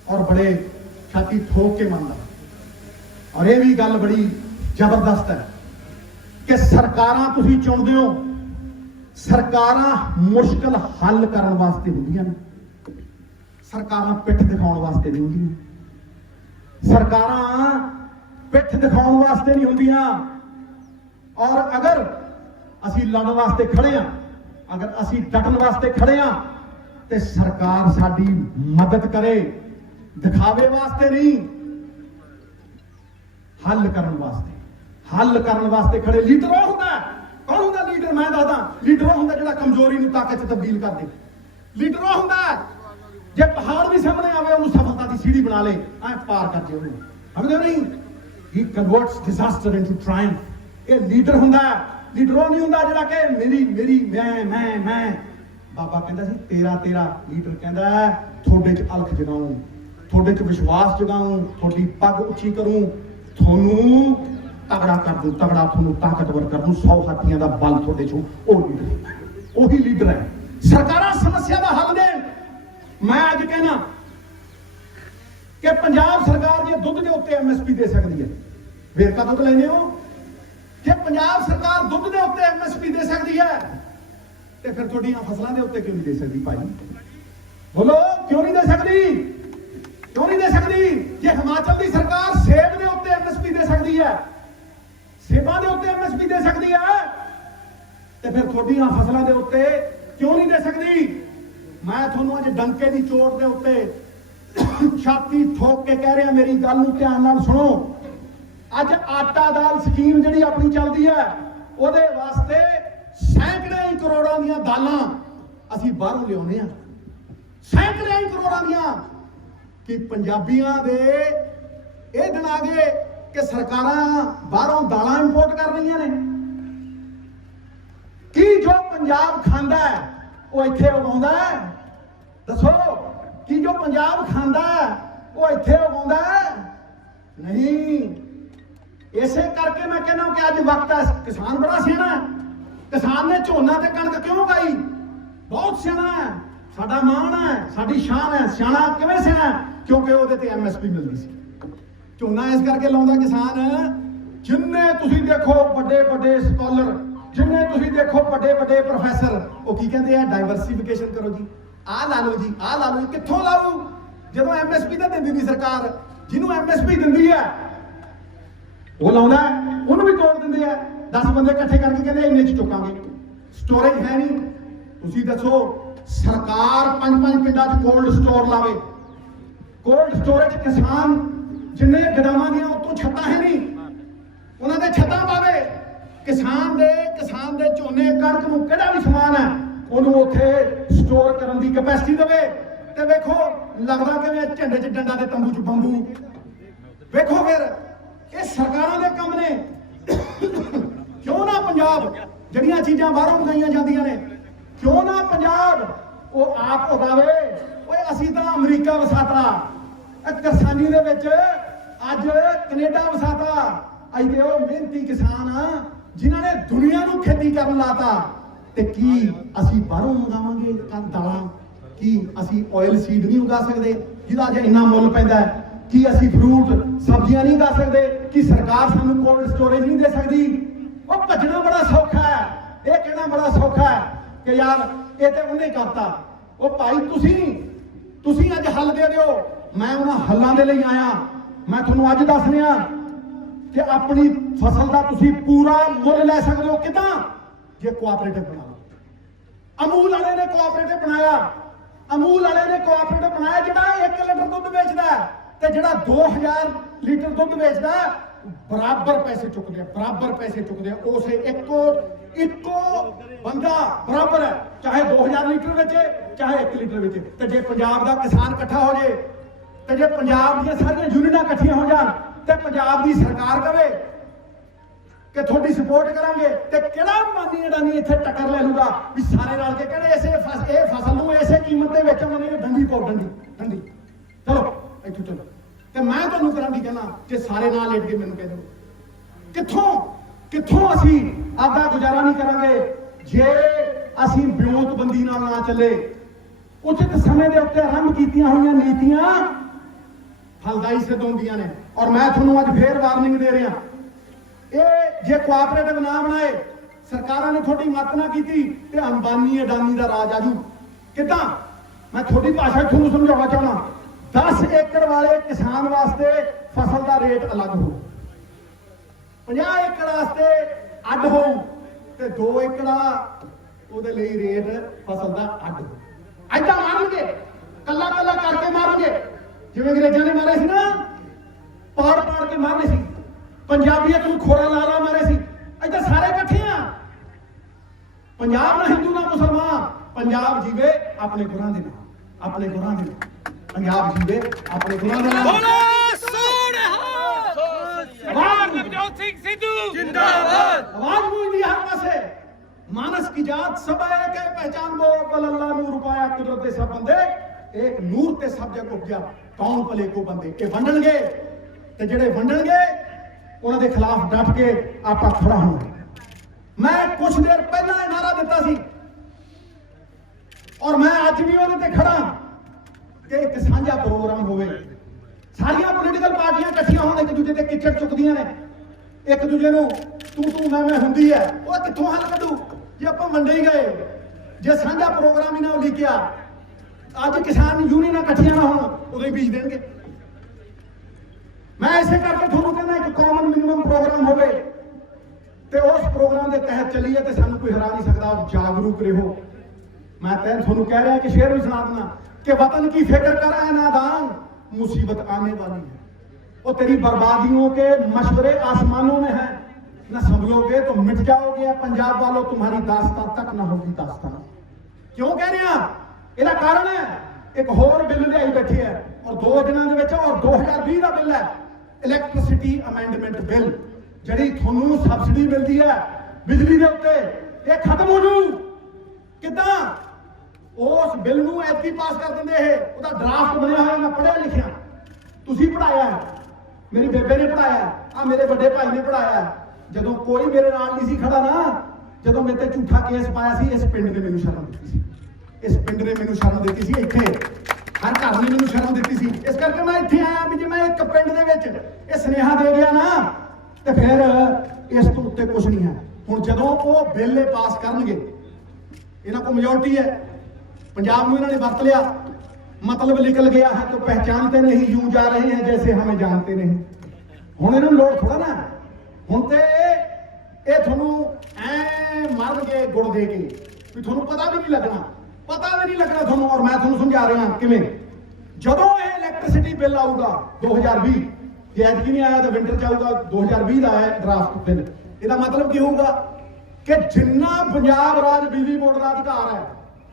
और बड़े छाती ठोक के मानदा। और ये भी गल बड़ी जबरदस्त है कि सरकारां तुसीं चुनदे हो, सरकारां मुश्किल हल करन वास्ते हुंदियां ने, सरकारां पिठ दिखाउण वास्ते नहीं हुंदियां। सरकारां पिठ दिखाउण वास्ते नहीं हुंदियां। और अगर असीं लड़न वास्ते खड़े हां, अगर असीं डटन वास्ते खड़े हां ते सरकार साडी मदद करे, दिखावे वास्ते नहीं, हल करन वास्ते। हल करन वास्ते खड़े लीडर वो हुंदा है। कौन हुंदा लीडर? मैं दसदा, लीडर वो हुंदा जिहड़ा कमजोरी नूं ताकत च तब्दील कर दे। लीडर वो हुंदा है जे पहाड़ भी सामने आवे उन्हें सफलता की सीढ़ी बना ले, ऐ पार कर दे उन्हें। समझदे हो नहीं? ही कन्वर्ट्स डिजास्टर इनटू ट्रायम्फ। ये लीडर हुंदा है। लीडर वो नहीं हुंदा जिहड़ा कि मेरी मेरी मैं बाबा कहंदा सी तेरा तेरा। लीडर कहंदा है थोड़े च अलख जगाऊं, थोड़े च विश्वास जगाऊं, थोड़ी पग उच्ची करूं, थोनू तगड़ा कर दूं, तगड़ा थोनू ताकतवर कर दूं, 100 हाथियां दा बल थोड़े चो। वो लीडर, वही लीडर है। सरकारां समस्या दा हल देण। मैं अज कहना कि पंजाब सरकार जे दुध के उत्ते MSP दे सकती है, वेरका दुध लेने हो कि पंजाब सरकार दुध के उत्ते MSP दे सकती है, तो फिर थोड़ियां फसलों के उत्ते क्यों नहीं दे सकती? भाई बोलो, क्यों नहीं दे सकती? क्यों नहीं दे सकती? जे हिमाचल की सरकार सेब के उत्ते MSP दे सकती है, सेबां के उत्ते MSP दे सकती है, तो फिर थोड़ियां फसलों के उत्ते क्यों नहीं दे सकती? मैं थोनू अज डंके की चोट के उत्ते छाती ठोक के कह रहा, मेरी गल नूं ध्यान नाल सुनो। अज आटा दाल स्कीम जिहड़ी अपनी चलदी है, ਉਹਦੇ वास्ते सैकड़े ही करोड़ों ਦੀਆਂ दालां ਅਸੀਂ ਬਾਹਰੋਂ ਲਿਆਉਂਦੇ ਆ, सैकड़े ही करोड़ों ਦੀਆਂ। कि पंजाबियों दे ਇਹ ਦਿਨ आ गए कि सरकारां बाहरों दालां इंपोर्ट कर रही ने। कि जो पंजाब खांदा है वो इत्थे उगाउंदा है? दसो, कि जो पंजाब खांदा है वो इत्थे उगाउंदा है? नहीं। इसे करके मैं कहना कि अज वक्त है, किसान बड़ा सियाणा है। किसान ने झोना ते कणक क्यों उगाई? बहुत सियाणा है, साडा मान है, साडी शान है। सियाणा किवें सियाणा है? क्योंकि ਉਹਦੇ ਤੇ MSP ਮਿਲਦੀ ਸੀ। ਝੋਨਾ ਇਸ ਕਰਕੇ ਲਾਉਂਦਾ ਕਿਸਾਨ, ਜਿੰਨੇ ਤੁਸੀਂ ਦੇਖੋ ਵੱਡੇ ਵੱਡੇ ਸਕਾਲਰ, ਜਿੰਨੇ ਤੁਸੀਂ ਦੇਖੋ ਵੱਡੇ ਵੱਡੇ ਪ੍ਰੋਫੈਸਰ, ਉਹ ਕੀ ਕਹਿੰਦੇ ਆ? ਡਾਈਵਰਸਿਫਿਕੇਸ਼ਨ ਕਰੋ ਜੀ, ਆਹ ਲਾ ਲਓ ਜੀ, ਆਹ ਲਾ ਲਓ। ਕਿੱਥੋਂ ਲਾਊ ਜਦੋਂ MSP ਤਾਂ ਦਿੰਦੀ ਨਹੀਂ ਸਰਕਾਰ? ਜਿਹਨੂੰ MSP ਦਿੰਦੀ ਹੈ ਉਹ ਲਾਉਂਦਾ, ਉਹਨੂੰ ਵੀ ਤੋੜ ਦਿੰਦੇ ਆ। 10 ਬੰਦੇ ਇਕੱਠੇ ਕਰਕੇ ਕਹਿੰਦੇ ਇੰਨੇ ਚ ਚੁੱਕਾਂਗੇ। ਸਟੋਰੇਜ ਹੈ ਨਹੀਂ। ਤੁਸੀਂ ਦੱਸੋ, ਸਰਕਾਰ 5-5 ਪਿੰਡਾਂ 'ਚ ਕੋਲਡ ਸਟੋਰ ਲਾਵੇ। ਕੋਲਡ ਸਟੋਰੇਜ ਕਿਸਾਨ ਜਿੰਨੇ ਗਦਾਮਾਂ ਦੀਆਂ ਉਤੋਂ ਛੱਤਾਂ ਹੈ ਨਹੀਂ, ਉਹਨਾਂ ਦੇ ਛੱਤਾਂ ਪਾਵੇ। ਕਿਸਾਨ ਦੇ ਝੋਨੇ ਕਣਕ ਨੂੰ ਕਿਹੜਾ ਵੀ ਸਮਾਨ ਹੈ ਉਹਨੂੰ ਉੱਥੇ ਸਟੋਰ ਕਰਨ ਦੀ ਕੈਪੈਸਿਟੀ ਦੇਵੇ। ਤੇ ਵੇਖੋ ਲੱਗਦਾ ਕਿਵੇਂ ਝੰਡੇ 'ਚ ਡੰਡਾ ਦੇ ਤੰਬੂ 'ਚ ਬੰਬੂ। ਵੇਖੋ ਫਿਰ ਇਹ ਸਰਕਾਰਾਂ ਦੇ ਕੰਮ ਨੇ। ਕਿਉਂ ਨਾ ਪੰਜਾਬ ਜਿਹੜੀਆਂ ਚੀਜ਼ਾਂ ਬਾਹਰੋਂ ਮੰਗਾਈਆਂ ਜਾਂਦੀਆਂ ਨੇ, ਕਿਉਂ ਨਾ ਪੰਜਾਬ ਉਹ ਆਪ ਉਗਾਵੇ? ਓਏ ਅਸੀਂ ਤਾਂ ਅਮਰੀਕਾ ਵਸਾਤਾ, ਕਿਸਾਨੀ ਦੇ ਵਿੱਚ ਅੱਜ ਕੈਨੇਡਾ ਵਸਾਤਾ। ਅਸੀਂ ਤੇ ਉਹ ਮਿਹਨਤੀ ਕਿਸਾਨ ਆ ਜਿਨ੍ਹਾਂ ਨੇ ਦੁਨੀਆ ਨੂੰ ਖੇਤੀ ਕਰਨ ਲਾਤਾ। ਤੇ ਕੀ ਅਸੀਂ ਬਾਹਰੋਂ ਮੰਗਾਵਾਂਗੇ ਦਾਲਾਂ? ਕੀ ਅਸੀਂ ਆਇਲ ਸੀਡ ਨਹੀਂ ਉਗਾ ਸਕਦੇ ਜਿਹਦਾ ਅੱਜ ਇੰਨਾ ਮੁੱਲ ਪੈਂਦਾ? ਕੀ ਅਸੀਂ ਫਰੂਟ ਸਬਜ਼ੀਆਂ ਨਹੀਂ ਉਗਾ ਸਕਦੇ? ਕੀ ਸਰਕਾਰ ਸਾਨੂੰ ਕੋਲਡ ਸਟੋਰੇਜ ਨਹੀਂ ਦੇ ਸਕਦੀ? ਉਹ ਭੱਜਣਾ ਬੜਾ ਸੌਖਾ ਹੈ, ਇਹ ਕਹਿਣਾ ਬੜਾ ਸੌਖਾ ਹੈ ਕਿ ਯਾਰ ਇਹ ਤੇ ਉਹਨੇ ਕਰਤਾ। ਉਹ ਭਾਈ ਤੁਸੀਂ ਅੱਜ ਹੱਲ ਦੇ ਦਿਓ। ਮੈਂ ਉਹਨਾਂ ਹੱਲਾਂ ਦੇ ਲਈ ਆਇਆ। ਮੈਂ ਤੁਹਾਨੂੰ ਅੱਜ ਦੱਸ ਰਿਹਾ ਕਿ ਆਪਣੀ ਫਸਲ ਦਾ ਤੁਸੀਂ ਪੂਰਾ ਮੁੱਲ ਲੈ ਸਕਦੇ ਹੋ। ਕਿੱਦਾਂ? ਜੇ ਕੋਆਪਰੇਟਿਵ ਬਣਾ ਲਓ। ਅਮੂਲ ਵਾਲੇ ਨੇ ਕੋਆਪਰੇਟਿਵ ਬਣਾਇਆ। ਅਮੂਲ ਵਾਲੇ ਨੇ ਕੋਆਪਰੇਟਿਵ ਬਣਾਇਆ ਜਿਹੜਾ 1 ਲੀਟਰ ਦੁੱਧ ਵੇਚਦਾ ਤੇ ਜਿਹੜਾ 2000 ਲੀਟਰ ਦੁੱਧ ਵੇਚਦਾ, ਬਰਾਬਰ ਪੈਸੇ ਚੁੱਕਦੇ ਆ, ਬਰਾਬਰ ਪੈਸੇ ਚੁੱਕਦੇ ਆ। ਉਸੇ ਇੱਕੋ ਬੰਦਾ ਬਰਾਬਰ ਹੈ, ਚਾਹੇ 2000 ਲੀਟਰ ਵੇਚੇ ਚਾਹੇ 1 ਲੀਟਰ ਵੇਚੇ। ਤੇ ਜੇ ਪੰਜਾਬ ਦਾ ਕਿਸਾਨ ਇਕੱਠਾ ਹੋ ਜੇ, ਤੇ ਜੇ ਪੰਜਾਬ ਦੀਆਂ ਸਾਰੀਆਂ ਯੂਨੀਅਨਾਂ ਇਕੱਠੀਆਂ ਹੋ ਜਾਣ, ਤੇ ਪੰਜਾਬ ਦੀ ਸਰਕਾਰ ਕਵੇ ਕਿ ਤੁਹਾਡੀ ਸਪੋਰਟ ਕਰਾਂਗੇ, ਤੇ ਕਿਹੜਾ ਮਾਨੀ ਅਡਾਨੀ ਇੱਥੇ ਟੱਕਰ ਲੈ ਲੂਗਾ ਵੀ ਸਾਰੇ ਰਲ ਕੇ ਕਹਿੰਦੇ ਇਹ ਫਸਲ ਨੂੰ ਇਸੇ ਕੀਮਤ ਤੇ ਵੇਚਾਂਗੇ? ਡੰਡੀ ਪਾਓ, ਡੰਡੀ। ਚਲੋ ਇੱਥੋਂ ਚਲੋ। ਤੇ ਮੈਂ ਤੁਹਾਨੂੰ ਕਰਾਂ ਵੀ ਕਹਿਣਾ ਕਿ ਸਾਰੇ ਨਾਲ ਲੇਟ ਕੇ ਮੈਨੂੰ ਕਹਿ ਦਿਓ ਕਿੱਥੋਂ ਅਸੀਂ ਆਪਦਾ ਗੁਜ਼ਾਰਾ ਨਹੀਂ ਕਰਾਂਗੇ ਜੇ ਅਸੀਂ ਵਿਉਂਤਬੰਦੀ ਨਾਲ ਨਾ ਚੱਲੇ। ਉਚਿਤ ਸਮੇਂ ਦੇ ਉੱਤੇ ਆਰੰਭ ਕੀਤੀਆਂ ਹੋਈਆਂ ਨੀਤੀਆਂ ਫਲਦਾਈ ਸਿੱਧ ਹੁੰਦੀਆਂ ਨੇ। ਔਰ ਮੈਂ ਤੁਹਾਨੂੰ ਅੱਜ ਫੇਰ ਵਾਰਨਿੰਗ ਦੇ ਰਿਹਾ, ਇਹ ਜੇ ਕੋਆਪਰੇਟਿਵ ਨਾ ਬਣਾਏ, ਸਰਕਾਰਾਂ ਨੇ ਤੁਹਾਡੀ ਮਦਦ ਨਾ ਕੀਤੀ ਤੇ ਅੰਬਾਨੀ ਅਡਾਨੀ ਦਾ ਰਾਜ ਆਜੂ। ਕਿੱਦਾਂ? ਮੈਂ ਤੁਹਾਡੀ ਭਾਸ਼ਾ 'ਚ ਤੁਹਾਨੂੰ ਸਮਝਾਉਣਾ ਚਾਹੁੰਦਾ। 10 ਏਕੜ ਵਾਲੇ ਕਿਸਾਨ ਵਾਸਤੇ ਫਸਲ ਦਾ ਰੇਟ ਅਲੱਗ ਹੋ, 50 ਏਕੜ ਵਾਸਤੇ ਅੱਡ ਹੋ ਤੇ 2 ਏਕੜ ਉਹਦੇ ਲਈ ਰੇਟ ਫਸਲ ਦਾ ਅੱਡ ਹੋ। ਐਦਾਂ ਮਾਰਨਗੇ, ਕੱਲਾ ਕੱਲਾ ਕਰਕੇ ਮਾਰਨਗੇ, ਜਿਵੇਂ ਅੰਗਰੇਜ਼ਾਂ ਨੇ ਮਾਰੇ ਸੀ ਨਾ, ਪਾੜ ਪਾੜ ਕੇ ਮਾਰਨੇ ਸੀ, ਪੰਜਾਬੀਅਤ ਨੂੰ ਖੋਰਾ ਲਾ ਲਾ ਮਾਰੇ ਸੀ। ਐਦਾਂ ਸਾਰੇ ਇਕੱਠੇ ਆ। ਪੰਜਾਬ ਨਾ ਹਿੰਦੂ ਨਾ ਮੁਸਲਮਾਨ, ਪੰਜਾਬ ਜੀਵੇ ਆਪਣੇ ਗੁਰਾਂ ਦੇ ਨਾਲ, ਆਪਣੇ ਗੁਰਾਂ ਦੇ ਨਾਲ। ਪੰਜਾਬ ਜੀਵੇ ਆਪਣੇ ਗੁਰਾਂ ਦੇ ਨਾਲ। सरदार नवजोत सिंह सिद्धू जिंदाबाद। आवाज गूंजती हर पासे, मानस की जात सब एक है, पहचान वो अव्वल अल्लाह नूर पाया कुदरत दे सब बंदे, एक नूर ते सब जग उपजा कौन भले को बंदे। ये वंडणगे ते जेड़े वंडणगे उन्हां दे खिलाफ डट के आपां खड़ा होना। मैं कुछ देर पहला नारा दिता सी और मैं अज भी उहदे ते खड़ा कि एक साझा प्रोग्राम होवे, सारियां पॉलिटिकल पार्टियां इकट्ठियां होण, एक दूजे ते किचड़ चुकदियां ने, एक दूजे ਨੂੰ ਤੂੰ ਮੈਂ ਹੁੰਦੀ ਹੈ। ਉਹ ਕਿੱਥੋਂ ਹੱਲ ਕੱਢੂ ਜੇ ਆਪਾਂ ਮੰਡੇ ਹੀ ਗਏ, ਜੇ ਸਾਂਝਾ ਪ੍ਰੋਗਰਾਮ ਹੀ ਨਾ ਲਿਖਿਆ। ਅੱਜ ਕਿਸਾਨ ਯੂਨੀਅਨਾਂ ਇਕੱਠੀਆਂ ਨਾ ਹੋਣ, ਉਦੋਂ ਹੀ ਬੀਜ ਦੇਣਗੇ। ਮੈਂ ਇਸੇ ਕਰਕੇ ਤੁਹਾਨੂੰ ਕਹਿੰਦਾ ਇੱਕ ਕਾਮਨ ਮਿਨੀਮਮ ਪ੍ਰੋਗਰਾਮ ਹੋਵੇ ਤੇ ਉਸ ਪ੍ਰੋਗਰਾਮ ਦੇ ਤਹਿਤ ਚੱਲੀਏ ਤੇ ਸਾਨੂੰ ਕੋਈ ਹਰਾ ਨਹੀਂ ਸਕਦਾ। ਜਾਗਰੂਕ ਰਹੋ। ਮੈਂ ਤੁਹਾਨੂੰ ਕਹਿ ਰਿਹਾ ਕਿ ਸ਼ੇਰ ਵੀ ਸੁਣਾ ਦੇਣਾ कि वतन की फिक्र कर है नादान, मुसीबत आने वाली है। वो तेरी बर्बादियों के मशवरे आसमानों में है, न संभलोगे तो मिट जाओगे। पंजाब वालों तुम्हारी दास्तान तक ना होगी दास्तान। क्यों कह रहे हैं? ਇਹਦਾ ਕਾਰਨ ਹੈ ਇੱਕ ਹੋਰ ਬਿੱਲ ਲਿਆਈ ਬੈਠੇ ਹੈ ਔਰ 2 ਦਿਨਾਂ ਦੇ ਵਿੱਚ, ਔਰ 2020 ਦਾ ਬਿੱਲ ਹੈ ਇਲੈਕਟ੍ਰਿਸਿਟੀ ਅਮੈਂਡਮੈਂਟ ਬਿੱਲ, ਜਿਹੜੀ ਤੁਹਾਨੂੰ ਸਬਸਿਡੀ ਮਿਲਦੀ ਹੈ ਬਿਜਲੀ ਦੇ ਉੱਤੇ, ਇਹ ਖਤਮ ਹੋ ਜੂ। ਕਿੱਦਾਂ? ਉਸ ਬਿੱਲ ਨੂੰ ਐਤਕੀ ਪਾਸ ਕਰ ਦਿੰਦੇ। ਇਹ ਉਹਦਾ ਡਰਾਫਟ ਬਣਿਆ ਹੋਇਆ, ਮੈਂ ਪੜ੍ਹਿਆ ਲਿਖਿਆ, ਤੁਸੀਂ ਪੜ੍ਹਾਇਆ, ਮੇਰੀ ਬੇਬੇ ਨੇ ਪੜ੍ਹਾਇਆ, ਆ ਮੇਰੇ ਵੱਡੇ ਭਾਈ ਨੇ ਪੜ੍ਹਾਇਆ। ਜਦੋਂ ਕੋਈ ਮੇਰੇ ਨਾਲ ਨਹੀਂ ਸੀ ਖੜਾ ਨਾ, ਜਦੋਂ ਮੇਰੇ ਤੇ ਝੂਠਾ ਕੇਸ ਪਾਇਆ ਸੀ, ਇਸ ਪਿੰਡ ਨੇ ਮੈਨੂੰ ਸ਼ਰਮ ਦਿੱਤੀ ਸੀ, ਇਸ ਪਿੰਡ ਨੇ ਮੈਨੂੰ ਸ਼ਰਮ ਦਿੱਤੀ ਸੀ, ਇੱਥੇ ਹਰ ਘਰ ਨੇ ਮੈਨੂੰ ਸ਼ਰਮ ਦਿੱਤੀ ਸੀ। ਇਸ ਕਰਕੇ ਮੈਂ ਇੱਥੇ ਆਇਆ ਵੀ ਜੇ ਮੈਂ ਇੱਕ ਪਿੰਡ ਦੇ ਵਿੱਚ ਇਹ ਸੁਨੇਹਾ ਦੇ ਗਿਆ ਨਾ ਤੇ ਫਿਰ ਇਸ ਤੋਂ ਉੱਤੇ ਕੁਝ ਨਹੀਂ ਹੈ। ਹੁਣ ਜਦੋਂ ਉਹ ਬਿੱਲ ਪਾਸ ਕਰਨਗੇ, ਇਹਨਾਂ ਕੋਲ ਮੈਜੋਰਟੀ ਹੈ, पंजाब में इन्होंने वरत लिया, मतलब निकल गया है तो पहचानते नहीं, यूं जा रहे हैं जैसे हमें जानते नहीं। हुण इन्होंने लोड़ थोड़ा ना, हुण ते ये थोनू ऐ मारनगे गुड़ दे के भी थोनू पता भी नहीं लगना, पता भी नहीं लगना थोनू। और मैं थोनू समझा रहा किवें, जदों ये इलैक्ट्रिसिटी बिल आऊगा 2020, जे ऐतकी नहीं आया तो विंटर च आऊगा 2020 का है ड्राफ्ट बिल। इसका मतलब की होगा कि जिन्ना पंजाब राज बिजली बोर्ड का अधिकार है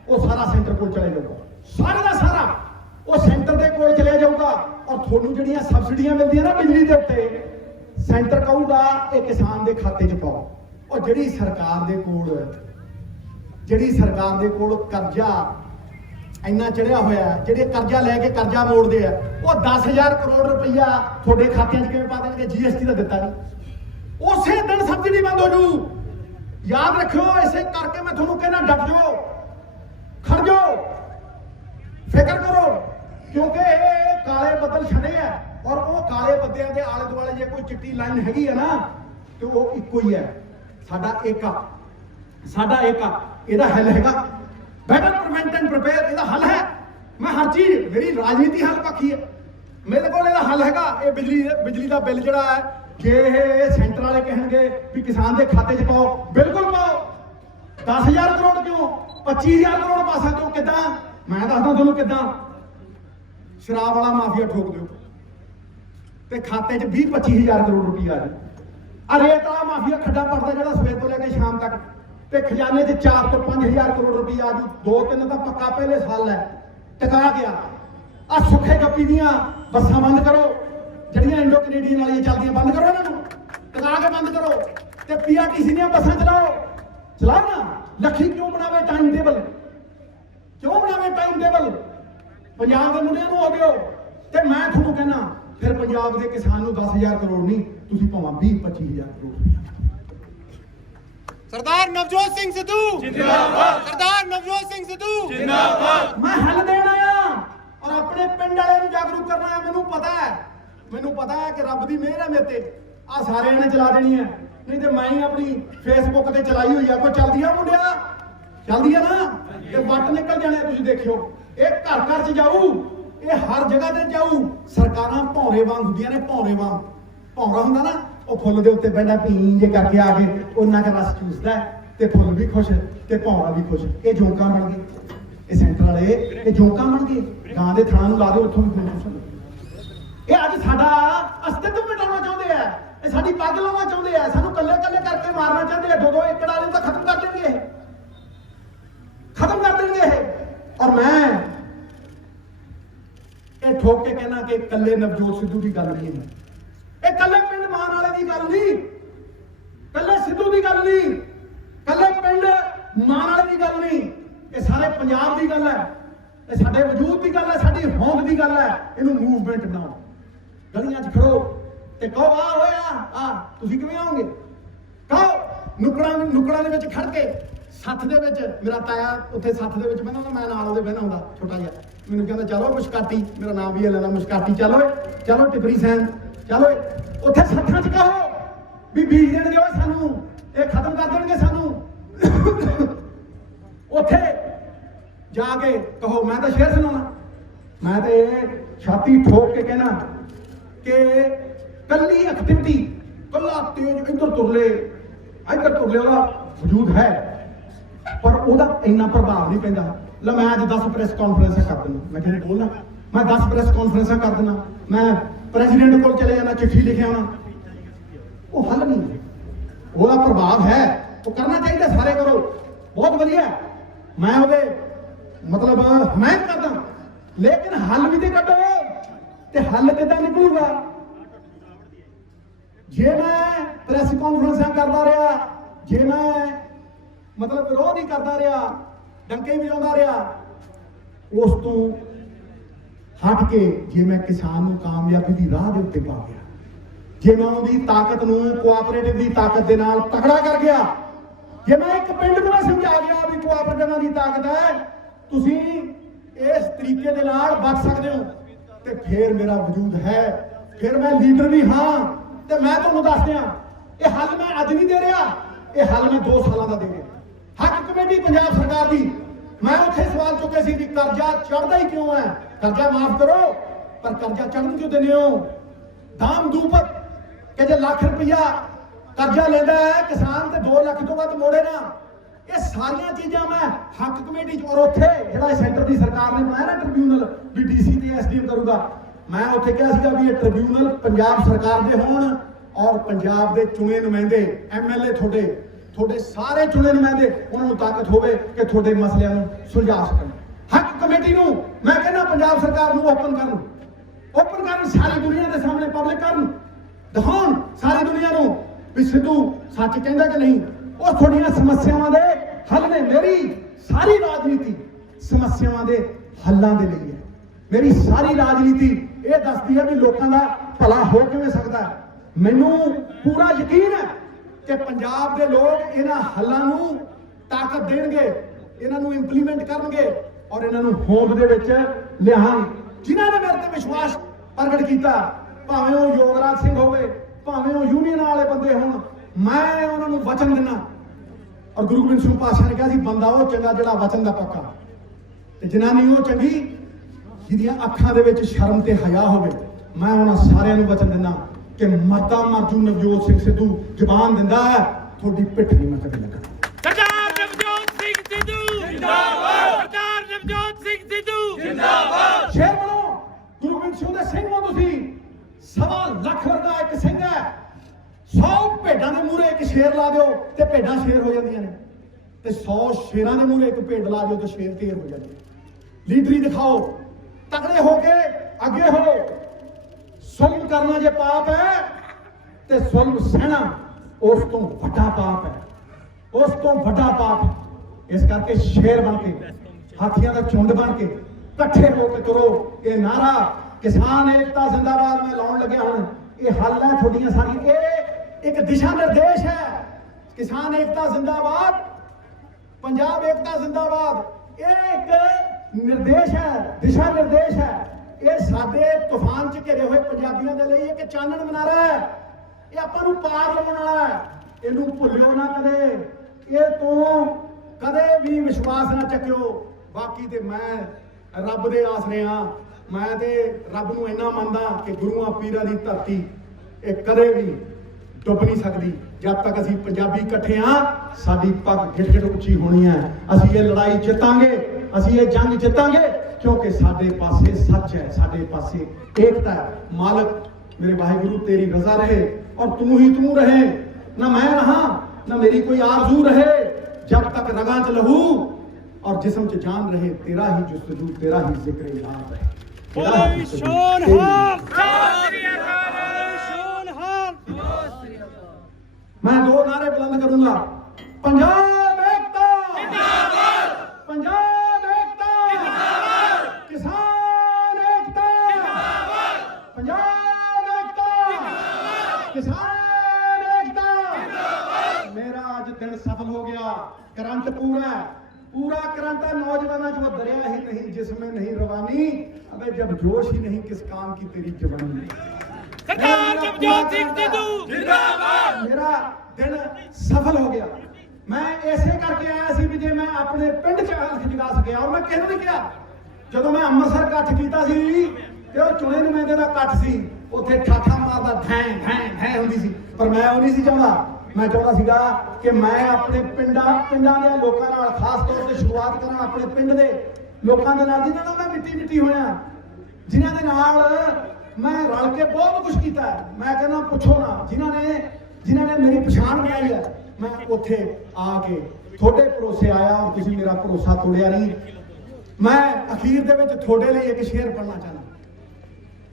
वो सारा सेंटर को चले जाऊगा, सारा का सारा वो सेंटर के कोल चले जाऊगा। और थोनू जिहड़ियां सबसिडियां मिलदियां ना बिजली के उत्ते, सेंटर कहूगा ये किसान के खाते च पाओ। और जिहड़ी सरकार दे कोल कर्जा इन्ना चढ़िया होया, जिहड़े कर्जा लैके कर्जा मोड़दे आ, वो 10,000 करोड़ रुपया थोड़े खाते च किवें पा देणगे? GST का दिता नहीं, उसे दिन सबसिडी बंद हो जू। याद रखियो, इसे करके मैं थोनू कहना डट जाओ, खड़ जाओ, फिक्र करो, क्योंकि काले बदल छड़े है और वो काले बद्दियां के आले दुआले जे कोई चिट्टी लाइन हैगी है ना तो वो इको ही है। साडा एका ਇਹਦਾ हल हैगा, बेटर प्रिवेंट एंड प्रिपेयर, ਇਹਦਾ हल है। मैं हर चीज, मेरी राजनीति हल पक्की है, मेरे को ਇਹਦਾ हल हैगा। ये बिजली का बिल ਜਿਹੜਾ है, जे सेंटर वाले कहणगे भी किसान के खाते च पाओ, बिल्कुल पाओ। 10,000 करोड़ क्यों, 25,000 करोड़ पा सकते हो। किदां? मैं दसदा तुहानूं किदां। शराब वाला माफिया ठोक दो ते खाते च 20-25,000 करोड़ रुपया आ जाए। रेत वाला माफिया खड्डा पड़ता जिहड़ा सवेर तो लेके शाम तक, ते खजाने च 4 ਤੋਂ 5,000 करोड़ रुपया आ जू। 2-3 का पक्का पहले साल है टका गया। आ सुखे गप्पी दियां बसां बंद करो, ਜਿਹੜੀਆਂ इंडो कनेडियन वाली चलदियां बंद करो, इन्हों टका के बंद करो, ते PRTC ਦੀਆਂ बसां चलाओ ना। लखी क्यों बनावे टाइम टेबल, क्यों बनावे टाइम टेबल? पंजाब के मुंडियां नूं हो गयो। ते मैं तुहानूं कहना फिर पंजाब के किसान नूं 10,000 करोड़ नहीं, तुसीं भावां 20-25,000 करोड़ रुपया। सरदार नवजोत सिंह सिद्धू जिंदाबाद। सरदार नवजोत सिंह सिद्धू जिंदाबाद। मैं हल देना आ और अपने पिंड वाले ਨੂੰ ਜਾਗਰੂਕ ਕਰਨਾ ਹੈ। ਮੈਨੂੰ ਪਤਾ ਹੈ ਕਿ ਰੱਬ ਦੀ ਮਿਹਰ ਹੈ ਮੇਰੇ ਤੇ, ਆ ਸਾਰਿਆਂ ਨੇ ਚਲਾ ਦੇਣੀ ਹੈ, ਨਹੀਂ ਤੇ ਮੈਂ ਹੀ ਆਪਣੀ ਫੇਸਬੁੱਕ ਤੇ ਚਲਾਈ ਹੋਈ ਆ। ਕੋਈ ਚੱਲਦੀ ਆ ਮੁੰਡਿਆ, ਚੱਲਦੀ ਆ ਨਾ, ਇਹ ਵੱਟ ਨਿਕਲ ਜਾਣੇ ਤੁਸੀਂ ਦੇਖਿਓ। ਇਹ ਘਰ ਘਰ 'ਚ ਜਾਊ, ਇਹ ਹਰ ਜਗ੍ਹਾ ਤੇ ਜਾਊ। ਸਰਕਾਰਾਂ ਭੌਰੇ ਵਾਂਗ ਹੁੰਦੀਆਂ ਨੇ, ਭੌਰੇ ਵਾਂਗ। ਭੌਰਾ ਹੁੰਦਾ ਨਾ, ਉਹ ਫੁੱਲ ਦੇ ਉੱਤੇ ਬੈਠਾ ਪੀਂ ਜੇ ਕਰਕੇ ਆ ਕੇ ਉਹਨਾਂ ਦਾ ਰਸ ਚੂਸਦਾ ਤੇ ਫੁੱਲ ਵੀ ਖੁਸ਼ ਤੇ ਭੌਰਾ ਵੀ ਖੁਸ਼। ਇਹ ਜੋਕਾਂ ਬਣ ਗਏ, ਇਹ ਸੈਂਟਰ ਵਾਲੇ ਇਹ ਜੋਕਾਂ ਬਣ ਗਏ। ਗਾਂ ਦੇ ਥਾਂ ਨੂੰ ਲਾ ਦਿਓ, ਉੱਥੋਂ ਵੀ ਫੁੱਲ ਖੁਸ਼। ਇਹ ਅੱਜ ਸਾਡਾ ਅਸਤਿਤਵ ਮਿਟਾਉਣਾ ਚਾਹੁੰਦੇ ਆ, ਇਹ ਸਾਡੀ ਪੱਗ ਲਾਉਣਾ ਚਾਹੁੰਦੇ ਆ, ਸਾਨੂੰ ਕੱਲੇ ਕੱਲੇ ਕਰਕੇ ਮਾਰਨਾ ਚਾਹੁੰਦੇ ਆ। 2-2 ਏਕੜ ਵਾਲੇ ਨੂੰ ਤਾਂ ਖਤਮ ਕਰ ਦੇਣਗੇ, ਇਹ ਖਤਮ ਕਰ ਦੇਣਗੇ ਇਹ। ਔਰ ਮੈਂ ਇਹ ਠੋਕ ਕੇ ਕਹਿਣਾ ਕਿ ਕੱਲੇ ਨਵਜੋਤ ਸਿੱਧੂ ਦੀ ਗੱਲ ਨਹੀਂ ਹੈ, ਇਹ ਕੱਲੇ ਪਿੰਡ ਮਾਨ ਵਾਲੇ ਦੀ ਗੱਲ ਨਹੀਂ, ਕੱਲੇ ਸਿੱਧੂ ਦੀ ਗੱਲ ਨਹੀਂ, ਕੱਲੇ ਪਿੰਡ ਮਾਨ ਵਾਲੇ ਦੀ ਗੱਲ ਨਹੀਂ, ਇਹ ਸਾਰੇ ਪੰਜਾਬ ਦੀ ਗੱਲ ਹੈ। ਇਹ ਸਾਡੇ ਵਜੂਦ ਦੀ ਗੱਲ ਹੈ, ਸਾਡੀ ਹੋਂਦ ਦੀ ਗੱਲ ਹੈ। ਇਹਨੂੰ ਮੂਵਮੈਂਟ ਬਣਾਓ, ਗਲੀਆਂ 'ਚ ਖੜੋ ਤੇ ਕਹੋ ਆ ਹੋਇਆ ਆ। ਤੁਸੀਂ ਕਿਵੇਂ ਆਓਗੇ? ਕਹੋ ਨੁਕੜਾਂ ਦੇ ਵਿੱਚ ਖੜ ਕੇ। ਸੱਥ ਦੇ ਵਿੱਚ ਮੇਰਾ ਤਾਇਆ ਉੱਥੇ ਸੱਥ ਦੇ ਵਿੱਚ ਬਹਿੰਦਾ ਹੁੰਦਾ, ਮੈਂ ਨਾਲ ਉਹਦੇ ਬਹਿੰਦਾ ਹੁੰਦਾ ਛੋਟਾ ਜਿਹਾ। ਮੈਨੂੰ ਕਹਿੰਦਾ ਚਲੋ ਮੁਸ਼ਕਾਟੀ, ਮੇਰਾ ਨਾਮ ਵੀ ਲੈਂਦਾ ਮੁਸ਼ਕਾਟੀ, ਚਲੋ ਚਲੋ ਟਿਪਰੀ ਸੈਨ, ਚਲੋ ਉੱਥੇ ਸੱਥਾਂ 'ਚ ਕਹੋ ਵੀ ਬੀਜ ਦੇਣਗੇ ਓਏ ਸਾਨੂੰ, ਇਹ ਖਤਮ ਕਰ ਦੇਣਗੇ ਸਾਨੂੰ। ਉੱਥੇ ਜਾ ਕੇ ਕਹੋ ਮੈਂ ਤਾਂ ਸ਼ੇਰ ਸੁਣਾਉਣਾ, ਮੈਂ ਤੇ ਛਾਤੀ ਠੋਕ ਕੇ ਕਹਿਣਾ ਕਿ ਕੱਲੀ ਐਕਟੀਵਿਟੀ, ਕੱਲਾ ਤੇਜ ਇੱਧਰ ਤੁਰਲੇ ਇੱਧਰ ਤੁਰਲੇ ਵਾਲਾ ਵਜੂਦ ਹੈ, ਪਰ ਉਹਦਾ ਇੰਨਾ ਪ੍ਰਭਾਵ ਨਹੀਂ ਪੈਂਦਾ। ਲੈ ਮੈਂ ਅੱਜ 10 ਪ੍ਰੈਸ ਕਾਨਫਰੰਸਾਂ ਕਰ ਦਿੰਦਾ, ਮੈਂ ਕਿਹਨੇ ਬੋਲਣਾ, ਮੈਂ 10 ਪ੍ਰੈਸ ਕਾਨਫਰੰਸਾਂ ਕਰ ਦਿੰਦਾ, ਮੈਂ ਪ੍ਰੈਜ਼ੀਡੈਂਟ ਕੋਲ ਚਲੇ ਜਾਣਾ, ਚਿੱਠੀ ਲਿਖਿਆ ਆਉਣਾ। ਉਹ ਹੱਲ ਨਹੀਂ, ਉਹਦਾ ਪ੍ਰਭਾਵ ਹੈ, ਉਹ ਕਰਨਾ ਚਾਹੀਦਾ, ਸਾਰੇ ਕਰੋ, ਬਹੁਤ ਵਧੀਆ। ਮੈਂ ਉਹਦੇ ਮਤਲਬ ਹਮਾਇਤ ਕਰਦਾ, ਲੇਕਿਨ ਹੱਲ ਵੀ ਤੇ ਕੱਢੋ। ਤੇ ਹੱਲ ਕਿੱਦਾਂ ਨਿਕਲੂਗਾ? ਜੇ ਮੈਂ ਪ੍ਰੈਸ ਕਾਨਫਰੰਸਾਂ ਕਰਦਾ ਰਿਹਾ, ਜੇ ਮੈਂ ਮਤਲਬ ਵਿਰੋਧ ਹੀ ਕਰਦਾ ਰਿਹਾ, ਡੰਕੇ ਵਜਾਉਂਦਾ ਰਿਹਾ, ਉਸ ਤੋਂ ਹਟ ਕੇ ਜੇ ਮੈਂ ਕਿਸਾਨ ਨੂੰ ਕਾਮਯਾਬੀ ਦੀ ਰਾਹ ਦੇ ਉੱਤੇ ਪਾ ਗਿਆ, ਜੇ ਮੈਂ ਉਹਦੀ ਤਾਕਤ ਨੂੰ ਕੋਆਪਰੇਟਿਵ ਦੀ ਤਾਕਤ ਦੇ ਨਾਲ ਤਕੜਾ ਕਰ ਗਿਆ, ਜੇ ਮੈਂ ਇੱਕ ਪਿੰਡ ਨੂੰ ਸਮਝਾ ਗਿਆ ਵੀ ਕੋਆਪਰੇਟਿਵਾਂ ਦੀ ਤਾਕਤ ਹੈ, ਤੁਸੀਂ ਇਸ ਤਰੀਕੇ ਦੇ ਨਾਲ ਬਚ ਸਕਦੇ ਹੋ, ਤੇ ਫਿਰ ਮੇਰਾ ਵਜੂਦ ਹੈ, ਫਿਰ ਮੈਂ ਲੀਡਰ ਵੀ ਹਾਂ। ਤੇ ਮੈਂ ਤੁਹਾਨੂੰ ਦੱਸ ਦਿਆਂ, ਇਹ ਹੱਲ ਮੈਂ ਅੱਜ ਨਹੀਂ ਦੇ ਰਿਹਾ, ਇਹ ਹੱਲ ਮੈਂ 2 ਸਾਲਾਂ ਦਾ ਦੇ ਰਿਹਾ। ਹੱਕ ਕਮੇਟੀ ਪੰਜਾਬ ਸਰਕਾਰ ਦੀ, ਮੈਂ ਉੱਥੇ ਸਵਾਲ ਚੁੱਕੇ ਸੀ ਵੀ ਕਰਜ਼ਾ ਚੜ੍ਹਦਾ ਹੀ ਕਿਉਂ ਹੈ, ਕਰਜ਼ਾ ਮਾਫ ਕਰੋ, ਪਰ ਕਰਜ਼ਾ ਚੜ੍ਹਨ ਕਿਉਂ ਦਿੰਦੇ ਹੋ? ਦਾਮ ਦੂਪਤ ਕਿ ਜੇ ਲੱਖ ਰੁਪਇਆ ਕਰਜ਼ਾ ਲੈਂਦਾ ਹੈ ਕਿਸਾਨ ਤੇ 2 ਲੱਖ ਤੋਂ ਵੱਧ ਮੋੜੇ ਨਾ। ਇਹ ਸਾਰੀਆਂ ਚੀਜ਼ਾਂ ਮੈਂ ਹੱਕ ਕਮੇਟੀ 'ਚ, ਔਰ ਉੱਥੇ ਜਿਹੜਾ ਸੈਂਟਰ ਦੀ ਸਰਕਾਰ ਨੇ ਬਣਾਇਆ ਨਾ ਟ੍ਰਿਬਿਊਨਲ ਵੀ ਡੀਸੀ ਤੇ ਐਸਡੀਐਮ ਕਰੂਗਾ, ਮੈਂ ਉੱਥੇ ਕਿਹਾ ਸੀਗਾ ਵੀ ਇਹ ਟ੍ਰਿਬਿਊਨਲ ਪੰਜਾਬ ਸਰਕਾਰ ਦੇ ਹੋਣ ਔਰ ਪੰਜਾਬ ਦੇ ਚੁਣੇ ਨੁਮਾਇੰਦੇ ਐਮਐਲਏ ਤੁਹਾਡੇ ਸਾਰੇ ਚੁਣੇ ਨੁਮਾਇੰਦੇ, ਉਹਨਾਂ ਨੂੰ ਤਾਕਤ ਹੋਵੇ ਕਿ ਤੁਹਾਡੇ ਮਸਲਿਆਂ ਨੂੰ ਸੁਲਝਾ ਸਕਣ। ਹੱਕ ਕਮੇਟੀ ਨੂੰ ਮੈਂ ਕਹਿੰਦਾ ਪੰਜਾਬ ਸਰਕਾਰ ਨੂੰ ਓਪਨ ਕਰਨ, ਸਾਰੀ ਦੁਨੀਆ ਦੇ ਸਾਹਮਣੇ ਪਬਲਿਕ ਕਰਨ, ਦਿਖਾਉਣ ਸਾਰੀ ਦੁਨੀਆ ਨੂੰ ਵੀ ਸਿੱਧੂ ਸੱਚ ਕਹਿੰਦਾ ਕਿ ਨਹੀਂ। ਉਹ ਤੁਹਾਡੀਆਂ ਸਮੱਸਿਆਵਾਂ ਦੇ ਹੱਲ ਨੇ। ਮੇਰੀ ਸਾਰੀ ਰਾਜਨੀਤੀ ਸਮੱਸਿਆਵਾਂ ਦੇ ਹੱਲਾਂ ਦੇ ਲਈ ਹੈ। ਮੇਰੀ ਸਾਰੀ ਰਾਜਨੀਤੀ ਇਹ ਦੱਸਦੀ ਹੈ ਵੀ ਲੋਕਾਂ ਦਾ ਭਲਾ ਹੋ ਕਿਵੇਂ ਸਕਦਾ ਹੈ। ਮੈਨੂੰ ਪੂਰਾ ਯਕੀਨ ਹੈ ਕਿ ਪੰਜਾਬ ਦੇ ਲੋਕ ਇਹਨਾਂ ਹੱਲਾਂ ਨੂੰ ਤਾਕਤ ਦੇਣਗੇ, ਇਹਨਾਂ ਨੂੰ ਇੰਪਲੀਮੈਂਟ ਕਰਨਗੇ ਔਰ ਇਹਨਾਂ ਨੂੰ ਹੋਂਦ ਦੇ ਵਿੱਚ ਲਿਆਉਣ। ਜਿਨ੍ਹਾਂ ਨੇ ਮੇਰੇ ਤੇ ਵਿਸ਼ਵਾਸ ਪ੍ਰਗਟ ਕੀਤਾ, ਭਾਵੇਂ ਉਹ ਯੋਗਰਾਜ ਸਿੰਘ ਹੋਵੇ, ਭਾਵੇਂ ਉਹ ਯੂਨੀਅਨ ਵਾਲੇ ਬੰਦੇ ਹੋਣ, ਮੈਂ ਉਹਨਾਂ ਨੂੰ ਵਚਨ ਦਿੰਦਾ। ਔਰ ਗੁਰੂ ਗੋਬਿੰਦ ਸਿੰਘ ਪਾਤਸ਼ਾਹ ਨੇ ਕਿਹਾ ਸੀ ਬੰਦਾ ਉਹ ਚੰਗਾ ਜਿਹੜਾ ਵਚਨ ਦਾ ਪੱਕਾ, ਤੇ ਜਨਾਨੀ ਉਹ ਚੰਗੀ ਜਿਹਦੀਆਂ ਅੱਖਾਂ ਦੇ ਵਿੱਚ ਸ਼ਰਮ ਤੇ ਹਯਾ ਹੋਵੇ। ਮੈਂ ਉਹਨਾਂ ਸਾਰਿਆਂ ਨੂੰ ਵਚਨ ਦਿੰਦਾ ਕਿ ਮਰਦਾ ਮਰਜੂ ਨਵਜੋਤ ਸਿੰਘ ਸਿੱਧੂ ਜ਼ਬਾਨ ਦਿੰਦਾ ਹੈ, ਤੁਹਾਡੀ ਪਿੱਠ ਨਹੀਂ ਮੈਂ ਕਦੇ ਲੱਗਾ। ਸਰਦਾਰ ਨਵਜੋਤ ਸਿੰਘ ਸਿੱਧੂ ਜਿੰਦਾਬਾਦ। ਸਰਦਾਰ ਨਵਜੋਤ ਸਿੰਘ ਸਿੱਧੂ ਜਿੰਦਾਬਾਦ। ਸ਼ੇਰ ਬਣੋ, ਗੁਰੂ ਗੋਬਿੰਦ ਸਿੰਘ ਦੇ ਸਿੰਘ ਹੋ ਤੁਸੀਂ। 1.25 ਲੱਖ ਵਰਗਾ ਇੱਕ ਸਿੰਘ ਹੈ। 100 ਭੇਡਾਂ ਦੇ ਮੂਹਰੇ ਇੱਕ ਸ਼ੇਰ ਲਾ ਦਿਓ ਤੇ ਭੇਡਾਂ ਸ਼ੇਰ ਹੋ ਜਾਂਦੀਆਂ ਨੇ, ਤੇ 100 ਸ਼ੇਰਾਂ ਦੇ ਮੂਹਰੇ ਇੱਕ ਭੇਡ ਲਾ ਦਿਓ ਤੇ ਸ਼ੇਰ ਢੇਰ ਹੋ ਜਾਂਦੇ ਨੇ। ਲੀਡਰੀ ਦਿਖਾਓ, ਤਕੜੇ ਹੋ ਕੇ ਅੱਗੇ ਹੋ। ਜ਼ੁਲਮ ਕਰਨਾ ਜੇ ਪਾਪ ਹੈ ਤੇ ਜ਼ੁਲਮ ਸਹਿਣਾ ਉਸ ਤੋਂ ਵੱਡਾ ਪਾਪ ਹੈ, ਉਸ ਤੋਂ ਵੱਡਾ ਪਾਪ। ਇਸ ਕਰਕੇ ਸ਼ੇਰ ਬਣ ਕੇ, ਹਾਥੀਆਂ ਦਾ ਝੁੰਡ ਬਣ ਕੇ ਇਕੱਠੇ ਹੋ ਕੇ ਤੁਰੋ। ਇਹ ਨਾਰਾ ਕਿਸਾਨ ਏਕਤਾ ਜ਼ਿੰਦਾਬਾਦ ਮੈਂ ਲਾਉਣ ਲੱਗਿਆ ਹੁਣ। ਇਹ ਹੱਲ ਹੈ ਤੁਹਾਡੀਆਂ ਸਾਰੀਆਂ, ਇਹ ਇੱਕ ਦਿਸ਼ਾ ਨਿਰਦੇਸ਼ ਹੈ किसान एकता जिंदाबाद, पंजाब एकता जिंदाबाद। ये एक निर्देश है, दिशा निर्देश है। ये साडे तूफान च घिरे हुए पंजाबियों के लिए एक चानन मनारा है। ये आपां नूं पार लाउण वाला है। इहनूं भुल्लिओ ना कदे, ये तूं कदे भी विश्वास ना चक्किओ। बाकी ते मैं रब दे आसरे हाँ, मैं ते रब नूं इन्ना मनदा कि गुरुआं पीरां दी धरती ये कदे भी डुੱਬ नहीं सकती। जब तक असीं पंजाबी इकट्ठे हाँ, साडी पग गिट गिट उच्ची होनी है। असीं ये लड़ाई जितांगे, असीं ये जंग जितांगे, क्योंकि साडे पासे सच है, साडे पासे एकता है। मालक मेरे वाहिगुरु तेरी रजा रहे और तू ही तू रहे, ना मैं रहा ना मेरी कोई आरजू रहे। जब तक रगां च लहू और जिस्म च जान रहे, तेरा ही जुस्तजू, तेरा ही जिक्र याद रहे। तेरा ही जुस्तजू, तेरी- मैं दो नारे बुलंद करूंगा। पंजाब एकता जिंदाबाद, पंजाब एकता जिंदाबाद, किसान एकता जिंदाबाद, पंजाब एकता जिंदाबाद, किसान एकता जिंदाबाद। मेरा आज दिन सफल हो गया। करंट पूरा है, पूरा करंट है। नौजवानों जो दरिया ही नहीं जिसमें नहीं रवानी, अबे जब जोश ही नहीं किस काम की तेरी जवानी। सरदार नवजोत सिंह सिद्धू जिंदाबाद। मेरा दिन सफल हो गया। मैं ऐसे करके आया सी भी जे मैं अपने पिंड च हल्क जगा सकिया। और मैं किहनूं नहीं किहा, ਜਦੋਂ मैं ਅੰਮ੍ਰਿਤਸਰ ਇਕੱਠ ਕੀਤਾ ਸੀ ਤੇ ਉਹ ਚੁਣੇ ਨੁਮਾਇੰਦੇ ਦਾ ਇਕੱਠ ਸੀ, ਉੱਥੇ ਠਾਠਾ ਮਾਰਦਾ ਢੈਂ ਢੈਂ ਢੈਂ ਹੁੰਦੀ ਸੀ, ਪਰ ਮੈਂ ਉਹ ਨਹੀਂ ਸੀ ਚਾਹੁੰਦਾ। ਮੈਂ ਚਾਹੁੰਦਾ ਸੀਗਾ ਕਿ ਮੈਂ ਆਪਣੇ ਪਿੰਡਾਂ ਦੇ ਲੋਕਾਂ ਨਾਲ ਖਾਸ ਤੌਰ ਤੇ ਸ਼ੁਰੂਆਤ ਕਰਾਂ ਆਪਣੇ ਪਿੰਡ ਦੇ ਲੋਕਾਂ ਦੇ ਨਾਲ, ਜਿਨ੍ਹਾਂ ਨਾਲ ਮੈਂ ਮਿੱਟੀ ਮਿੱਟੀ ਹੋਇਆ, ਜਿਨ੍ਹਾਂ ਦੇ ਨਾਲ मैं रल के बहुत कुछ किया है। मैं कहना पुछो ना, जिन्होंने मेरी पछाण बनाई है, मैं उत्थे आके थोड़े भरोसे आया और तुसीं मेरा भरोसा तोड़िया नहीं। मैं अखीर दे विच थोड़े लिए एक शेर पढ़ना चाहना।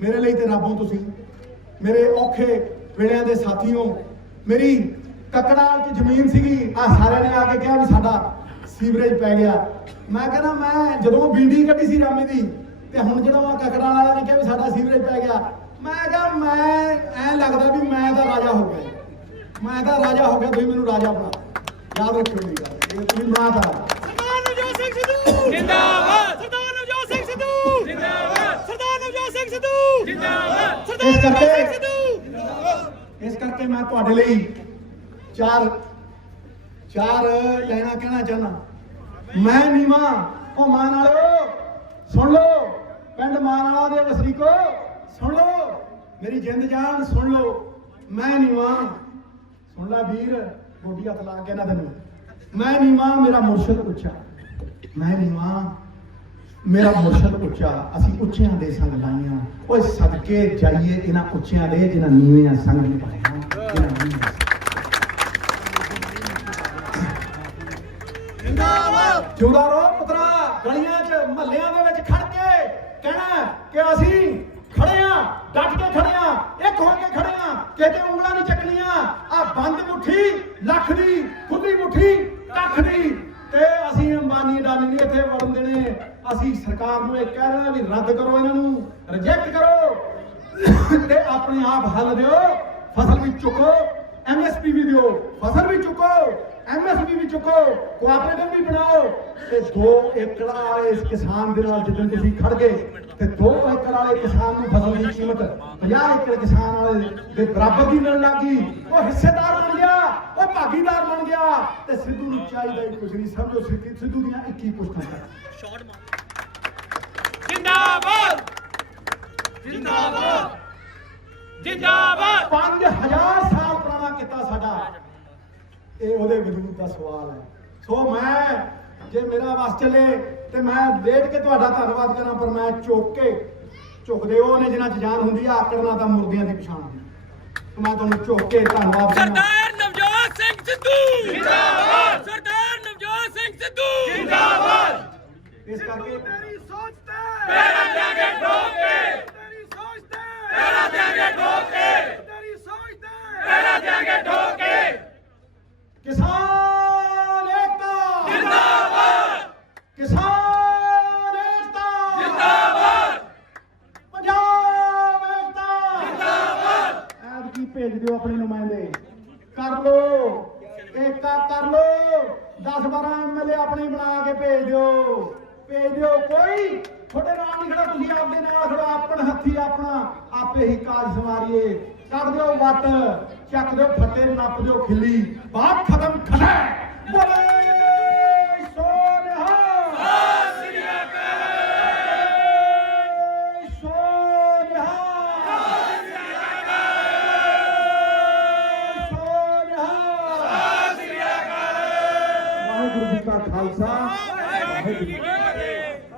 मेरे लिए तो रब हो तुसीं, मेरे औखे वेलिਆਂ ਦੇ साथियों। मेरी ककड़ाल च जमीन सीगी, आ सारे ने आके कहा भी साडा सीवरेज पै गया। मैं कहना मैं जदों बीडी कड्ढी सी रामे दी ਤੇ ਹੁਣ ਜਦੋਂ ਆ ਕਕੜਾਂ ਵਾਲਿਆਂ ਨੇ ਕਿਹਾ ਵੀ ਸਾਡਾ ਸੀਵਰੇਜ ਪੈ ਗਿਆ, ਮੈਂ ਕਿਹਾ ਮੈਂ ਐ ਲੱਗਦਾ ਵੀ ਮੈਂ ਤਾਂ ਰਾਜਾ ਹੋ ਗਿਆ, ਮੈਂ ਤਾਂ ਰਾਜਾ ਹੋ ਗਿਆ, ਤੁਸੀਂ ਮੈਨੂੰ ਰਾਜਾ ਬਣਾ। ਯਾਦ ਰੱਖਿਓ ਮੇਰੀ ਗੱਲ, ਇਹ ਤੁਸੀਂ ਬਣਾਤਾ। ਸਰਦਾਰ ਨਵਜੋਤ ਸਿੰਘ ਸਿੱਧੂ ਜਿੰਦਾਬਾਦ, ਸਰਦਾਰ ਨਵਜੋਤ ਸਿੰਘ ਸਿੱਧੂ ਜਿੰਦਾਬਾਦ, ਸਰਦਾਰ ਨਵਜੋਤ ਸਿੰਘ ਸਿੱਧੂ ਜਿੰਦਾਬਾਦ, ਸਰਦਾਰ ਨਵਜੋਤ ਸਿੰਘ ਸਿੱਧੂ। ਇਸ ਕਰਕੇ ਮੈਂ ਤੁਹਾਡੇ ਲਈ ਚਾਰ ਲਾਈਨਾਂ ਕਹਿਣਾ ਚਾਹੁੰਦਾ। ਮੈਂ ਨੀਵਾਂ ਉਹ ਮਾਂ ਨਾਲੋਂ ਸੁਣ ਲਓ, ਪਿੰਡ ਮਾਨਾਲਾ ਦੇ ਵਸਨੀਕੋ ਸੁਣ ਲਓ, ਮੇਰੀ ਜਿੰਦ ਜਾਨ ਸੁਣ ਲਓ। ਮੈਂ ਨੀਵਾਂ, ਸੁਣ ਲੈ ਵੀਰ, ਗੋਡੀ ਹੱਥ ਲਾ ਕੇ ਨਾ ਤੈਨੂੰ। ਮੈਂ ਨੀਵਾਂ, ਮੇਰਾ ਮੁਰਸ਼ਦ ਉੱਚਾ। ਮੈਂ ਨੀਵਾਂ, ਮੇਰਾ ਮੁਰਸ਼ਦ ਉੱਚਾ। ਅਸੀਂ ਉੱਚਿਆਂ ਦੇ ਸੰਗ ਲਾਈਆਂ, ਓਏ ਸਦਕੇ ਜਾਈਏ ਇਹਨਾਂ ਉੱਚਿਆਂ ਦੇ ਜਿਨ੍ਹਾਂ ਨੀਵਿਆਂ ਸੰਗ ਨਹੀਂ ਪਾਇਆ। ਜਿੰਦਾਬਾਦ, ਜਿਉਂਦਾ ਰਹੋ ਪੁੱਤਰਾ। ਗਲੀਆਂ 'ਚ ਮਹੱਲਿਆਂ ਦੇ ਵਿੱਚ ਖੜ ਕੇ ਕਹਿਣਾ ਕਿ ਅਸੀਂ ਖੜੇ ਆ, ਡਟ ਕੇ ਖੜੇ ਆ, ਇੱਕ ਹੋ ਕੇ ਖੜੇ ਆ, ਕਿਤੇ ਉਂਗਲਾਂ ਨਹੀਂ ਚੱਕਣੀਆਂ। ਆ ਬੰਦ ਮੁੱਠੀ ਲੱਖ ਦੀ, ਖੁੱਲੀ ਮੁੱਠੀ ਕੱਖ ਦੀ, ਤੇ ਅਸੀਂ ਅੰਬਾਨੀ ਅਡਾਨੀ ਨਹੀਂ ਇੱਥੇ ਵੜਨ ਦੇਣੇ। ਅਸੀਂ ਸਰਕਾਰ ਨੂੰ ਇਹ ਕਹਿ ਰਹੇ ਵੀ ਰੱਦ ਕਰੋ, ਇਹਨਾਂ ਨੂੰ ਰਿਜੈਕਟ ਕਰੋ ਤੇ ਆਪਣੇ ਆਪ ਹੱਲ ਦਿਓ। ਫਸਲ ਵੀ ਚੁੱਕੋ, MSP ਵੀ ਦਿਓ, ਫਸਲ ਵੀ ਚੁੱਕੋ, MSP ਵੀ ਚੁੱਕੋ, ਕੋਆਪਰੇਟਿਵ ਵੀ ਬਣਾਓ। ਤੇ 2 ਏਕੜ ਵਾਲੇ ਇਸ ਕਿਸਾਨ ਦੇ ਨਾਲ ਜਿੱਦਣ ਤੁਸੀਂ ਖੜ ਗਏ ਤੇ 2 ਏਕੜ ਵਾਲੇ ਕਿਸਾਨ ਨੂੰ ਫਸਲ ਦੀ ਕੀਮਤ 50 ਏਕੜ ਕਿਸਾਨ ਵਾਲੇ ਦੇ ਬਰਾਬਰ ਦੀ ਮਿਲਣ ਲੱਗੀ। ਉਹ ਹਿੱਸੇਦਾਰ ਬਣ ਗਿਆ, ਉਹ ਭਾਗੀਦਾਰ ਬਣ ਗਿਆ। ਤੇ ਸਿੱਧੂ ਨੂੰ ਚਾਹੀਦਾ ਹੀ ਕੁਝ ਨਹੀਂ, ਸਮਝੋ ਸਿੱਧੂ ਦੀਆਂ 21 ਪੁਸ਼ਤਾਂ ਤੱਕ। ਜਿੰਦਾਬਾਦ ਜਿੰਦਾਬਾਦ ਜਿੰਦਾਬਾਦ। 5000 ਸਾਲ ਪੁਰਾਣਾ ਕਿੱਤਾ ਸਾਡਾ, ਇਹ ਉਹਦੇ ਵਜੂਦ ਦਾ ਸਵਾਲ ਹੈ। ਸੋ ਮੈਂ ਜੇ ਮੇਰਾ ਵਸ ਚੱਲੇ ਤੇ ਮੈਂ ਲੇਟ ਕੇ ਤੁਹਾਡਾ ਧੰਨਵਾਦ ਕਰਾਂ, ਪਰ ਮੈਂ ਝੁਕਦੇ ਉਹ ਨੇ ਜਿਨ੍ਹਾਂ 'ਚ ਜਾਨ ਹੁੰਦੀ ਆ, ਆਕੜਨਾ ਤਾਂ ਮੁਰਦਿਆਂ ਦੀ ਪਛਾਣ ਹੁੰਦੀ। ਮੈਂ ਤੁਹਾਨੂੰ ਝੁਕ ਕੇ ਧੰਨਵਾਦ ਕਰਨਾ। ਸਰਦਾਰ ਨਵਜੋਤ ਸਿੰਘ ਸਿੱਧੂ ਜਿੰਦਾਬਾਦ, ਸਰਦਾਰ ਨਵਜੋਤ ਸਿੰਘ ਸਿੱਧੂ ਜਿੰਦਾਬਾਦ। ਇਸ ਕਰਕੇ ਤੇਰੀ ਸੋਚ ਤੇ ਪੈਰਾਂ ਜਾਗੇ ਠੋਕ ਕੇ, ਤੇਰੀ ਸੋਚ ਤੇ ਪੈਰਾਂ ਜਾਗੇ ਠੋਕ ਕੇ, ਤੇਰੀ ਸੋਚ ਤੇ ਪੈਰਾਂ ਜਾਗੇ ਠੋਕ ਕੇ। ਕਿਸਾਨ ਏਕਤਾ ਜਿੰਦਾਬਾਦ, ਕਿਸਾਨ ਏਕਤਾ ਜਿੰਦਾਬਾਦ, ਪੰਜਾਬ ਏਕਤਾ ਜਿੰਦਾਬਾਦ। ਐਤਕੀ ਭੇਜ ਦਿਓ ਆਪਣੇ ਨੁਮਾਇੰਦੇ, ਕਰ ਲੋ ਏਕਾ ਕਰ ਲੋ 10-12 ਐਮਐਲਏ ਆਪਣੀ ਬਣਾ ਕੇ ਭੇਜ ਦਿਓ ਕੋਈ ਤੁਹਾਡੇ ਨਾਲ ਨਹੀਂ ਖੜਾ ਤੁਸੀਂ ਆਪਦੇ ਨਾਲ ਖੜੋ ਆਪਣ ਹੱਥੀ ਆਪਣਾ ਆਪੇ ਹੀ ਕਾਜ ਸਵਾਰੀਏ ਕੱਢ ਦਿਓ ਵੱਟ ਚੱਕ ਦਿਓ ਫੱਟੇ ਨੱਪ ਦਿਓ ਖਿੱਲੀ ਬਾਤ ਖਤਮ ਖੜਾ ਬੋਲੇ ਸੋਨਿਹਾ ਵਾਹਿਗੁਰੂ ਜੀ ਕਾ ਖਾਲਸਾ ਵਾਹਿਗੁਰੂ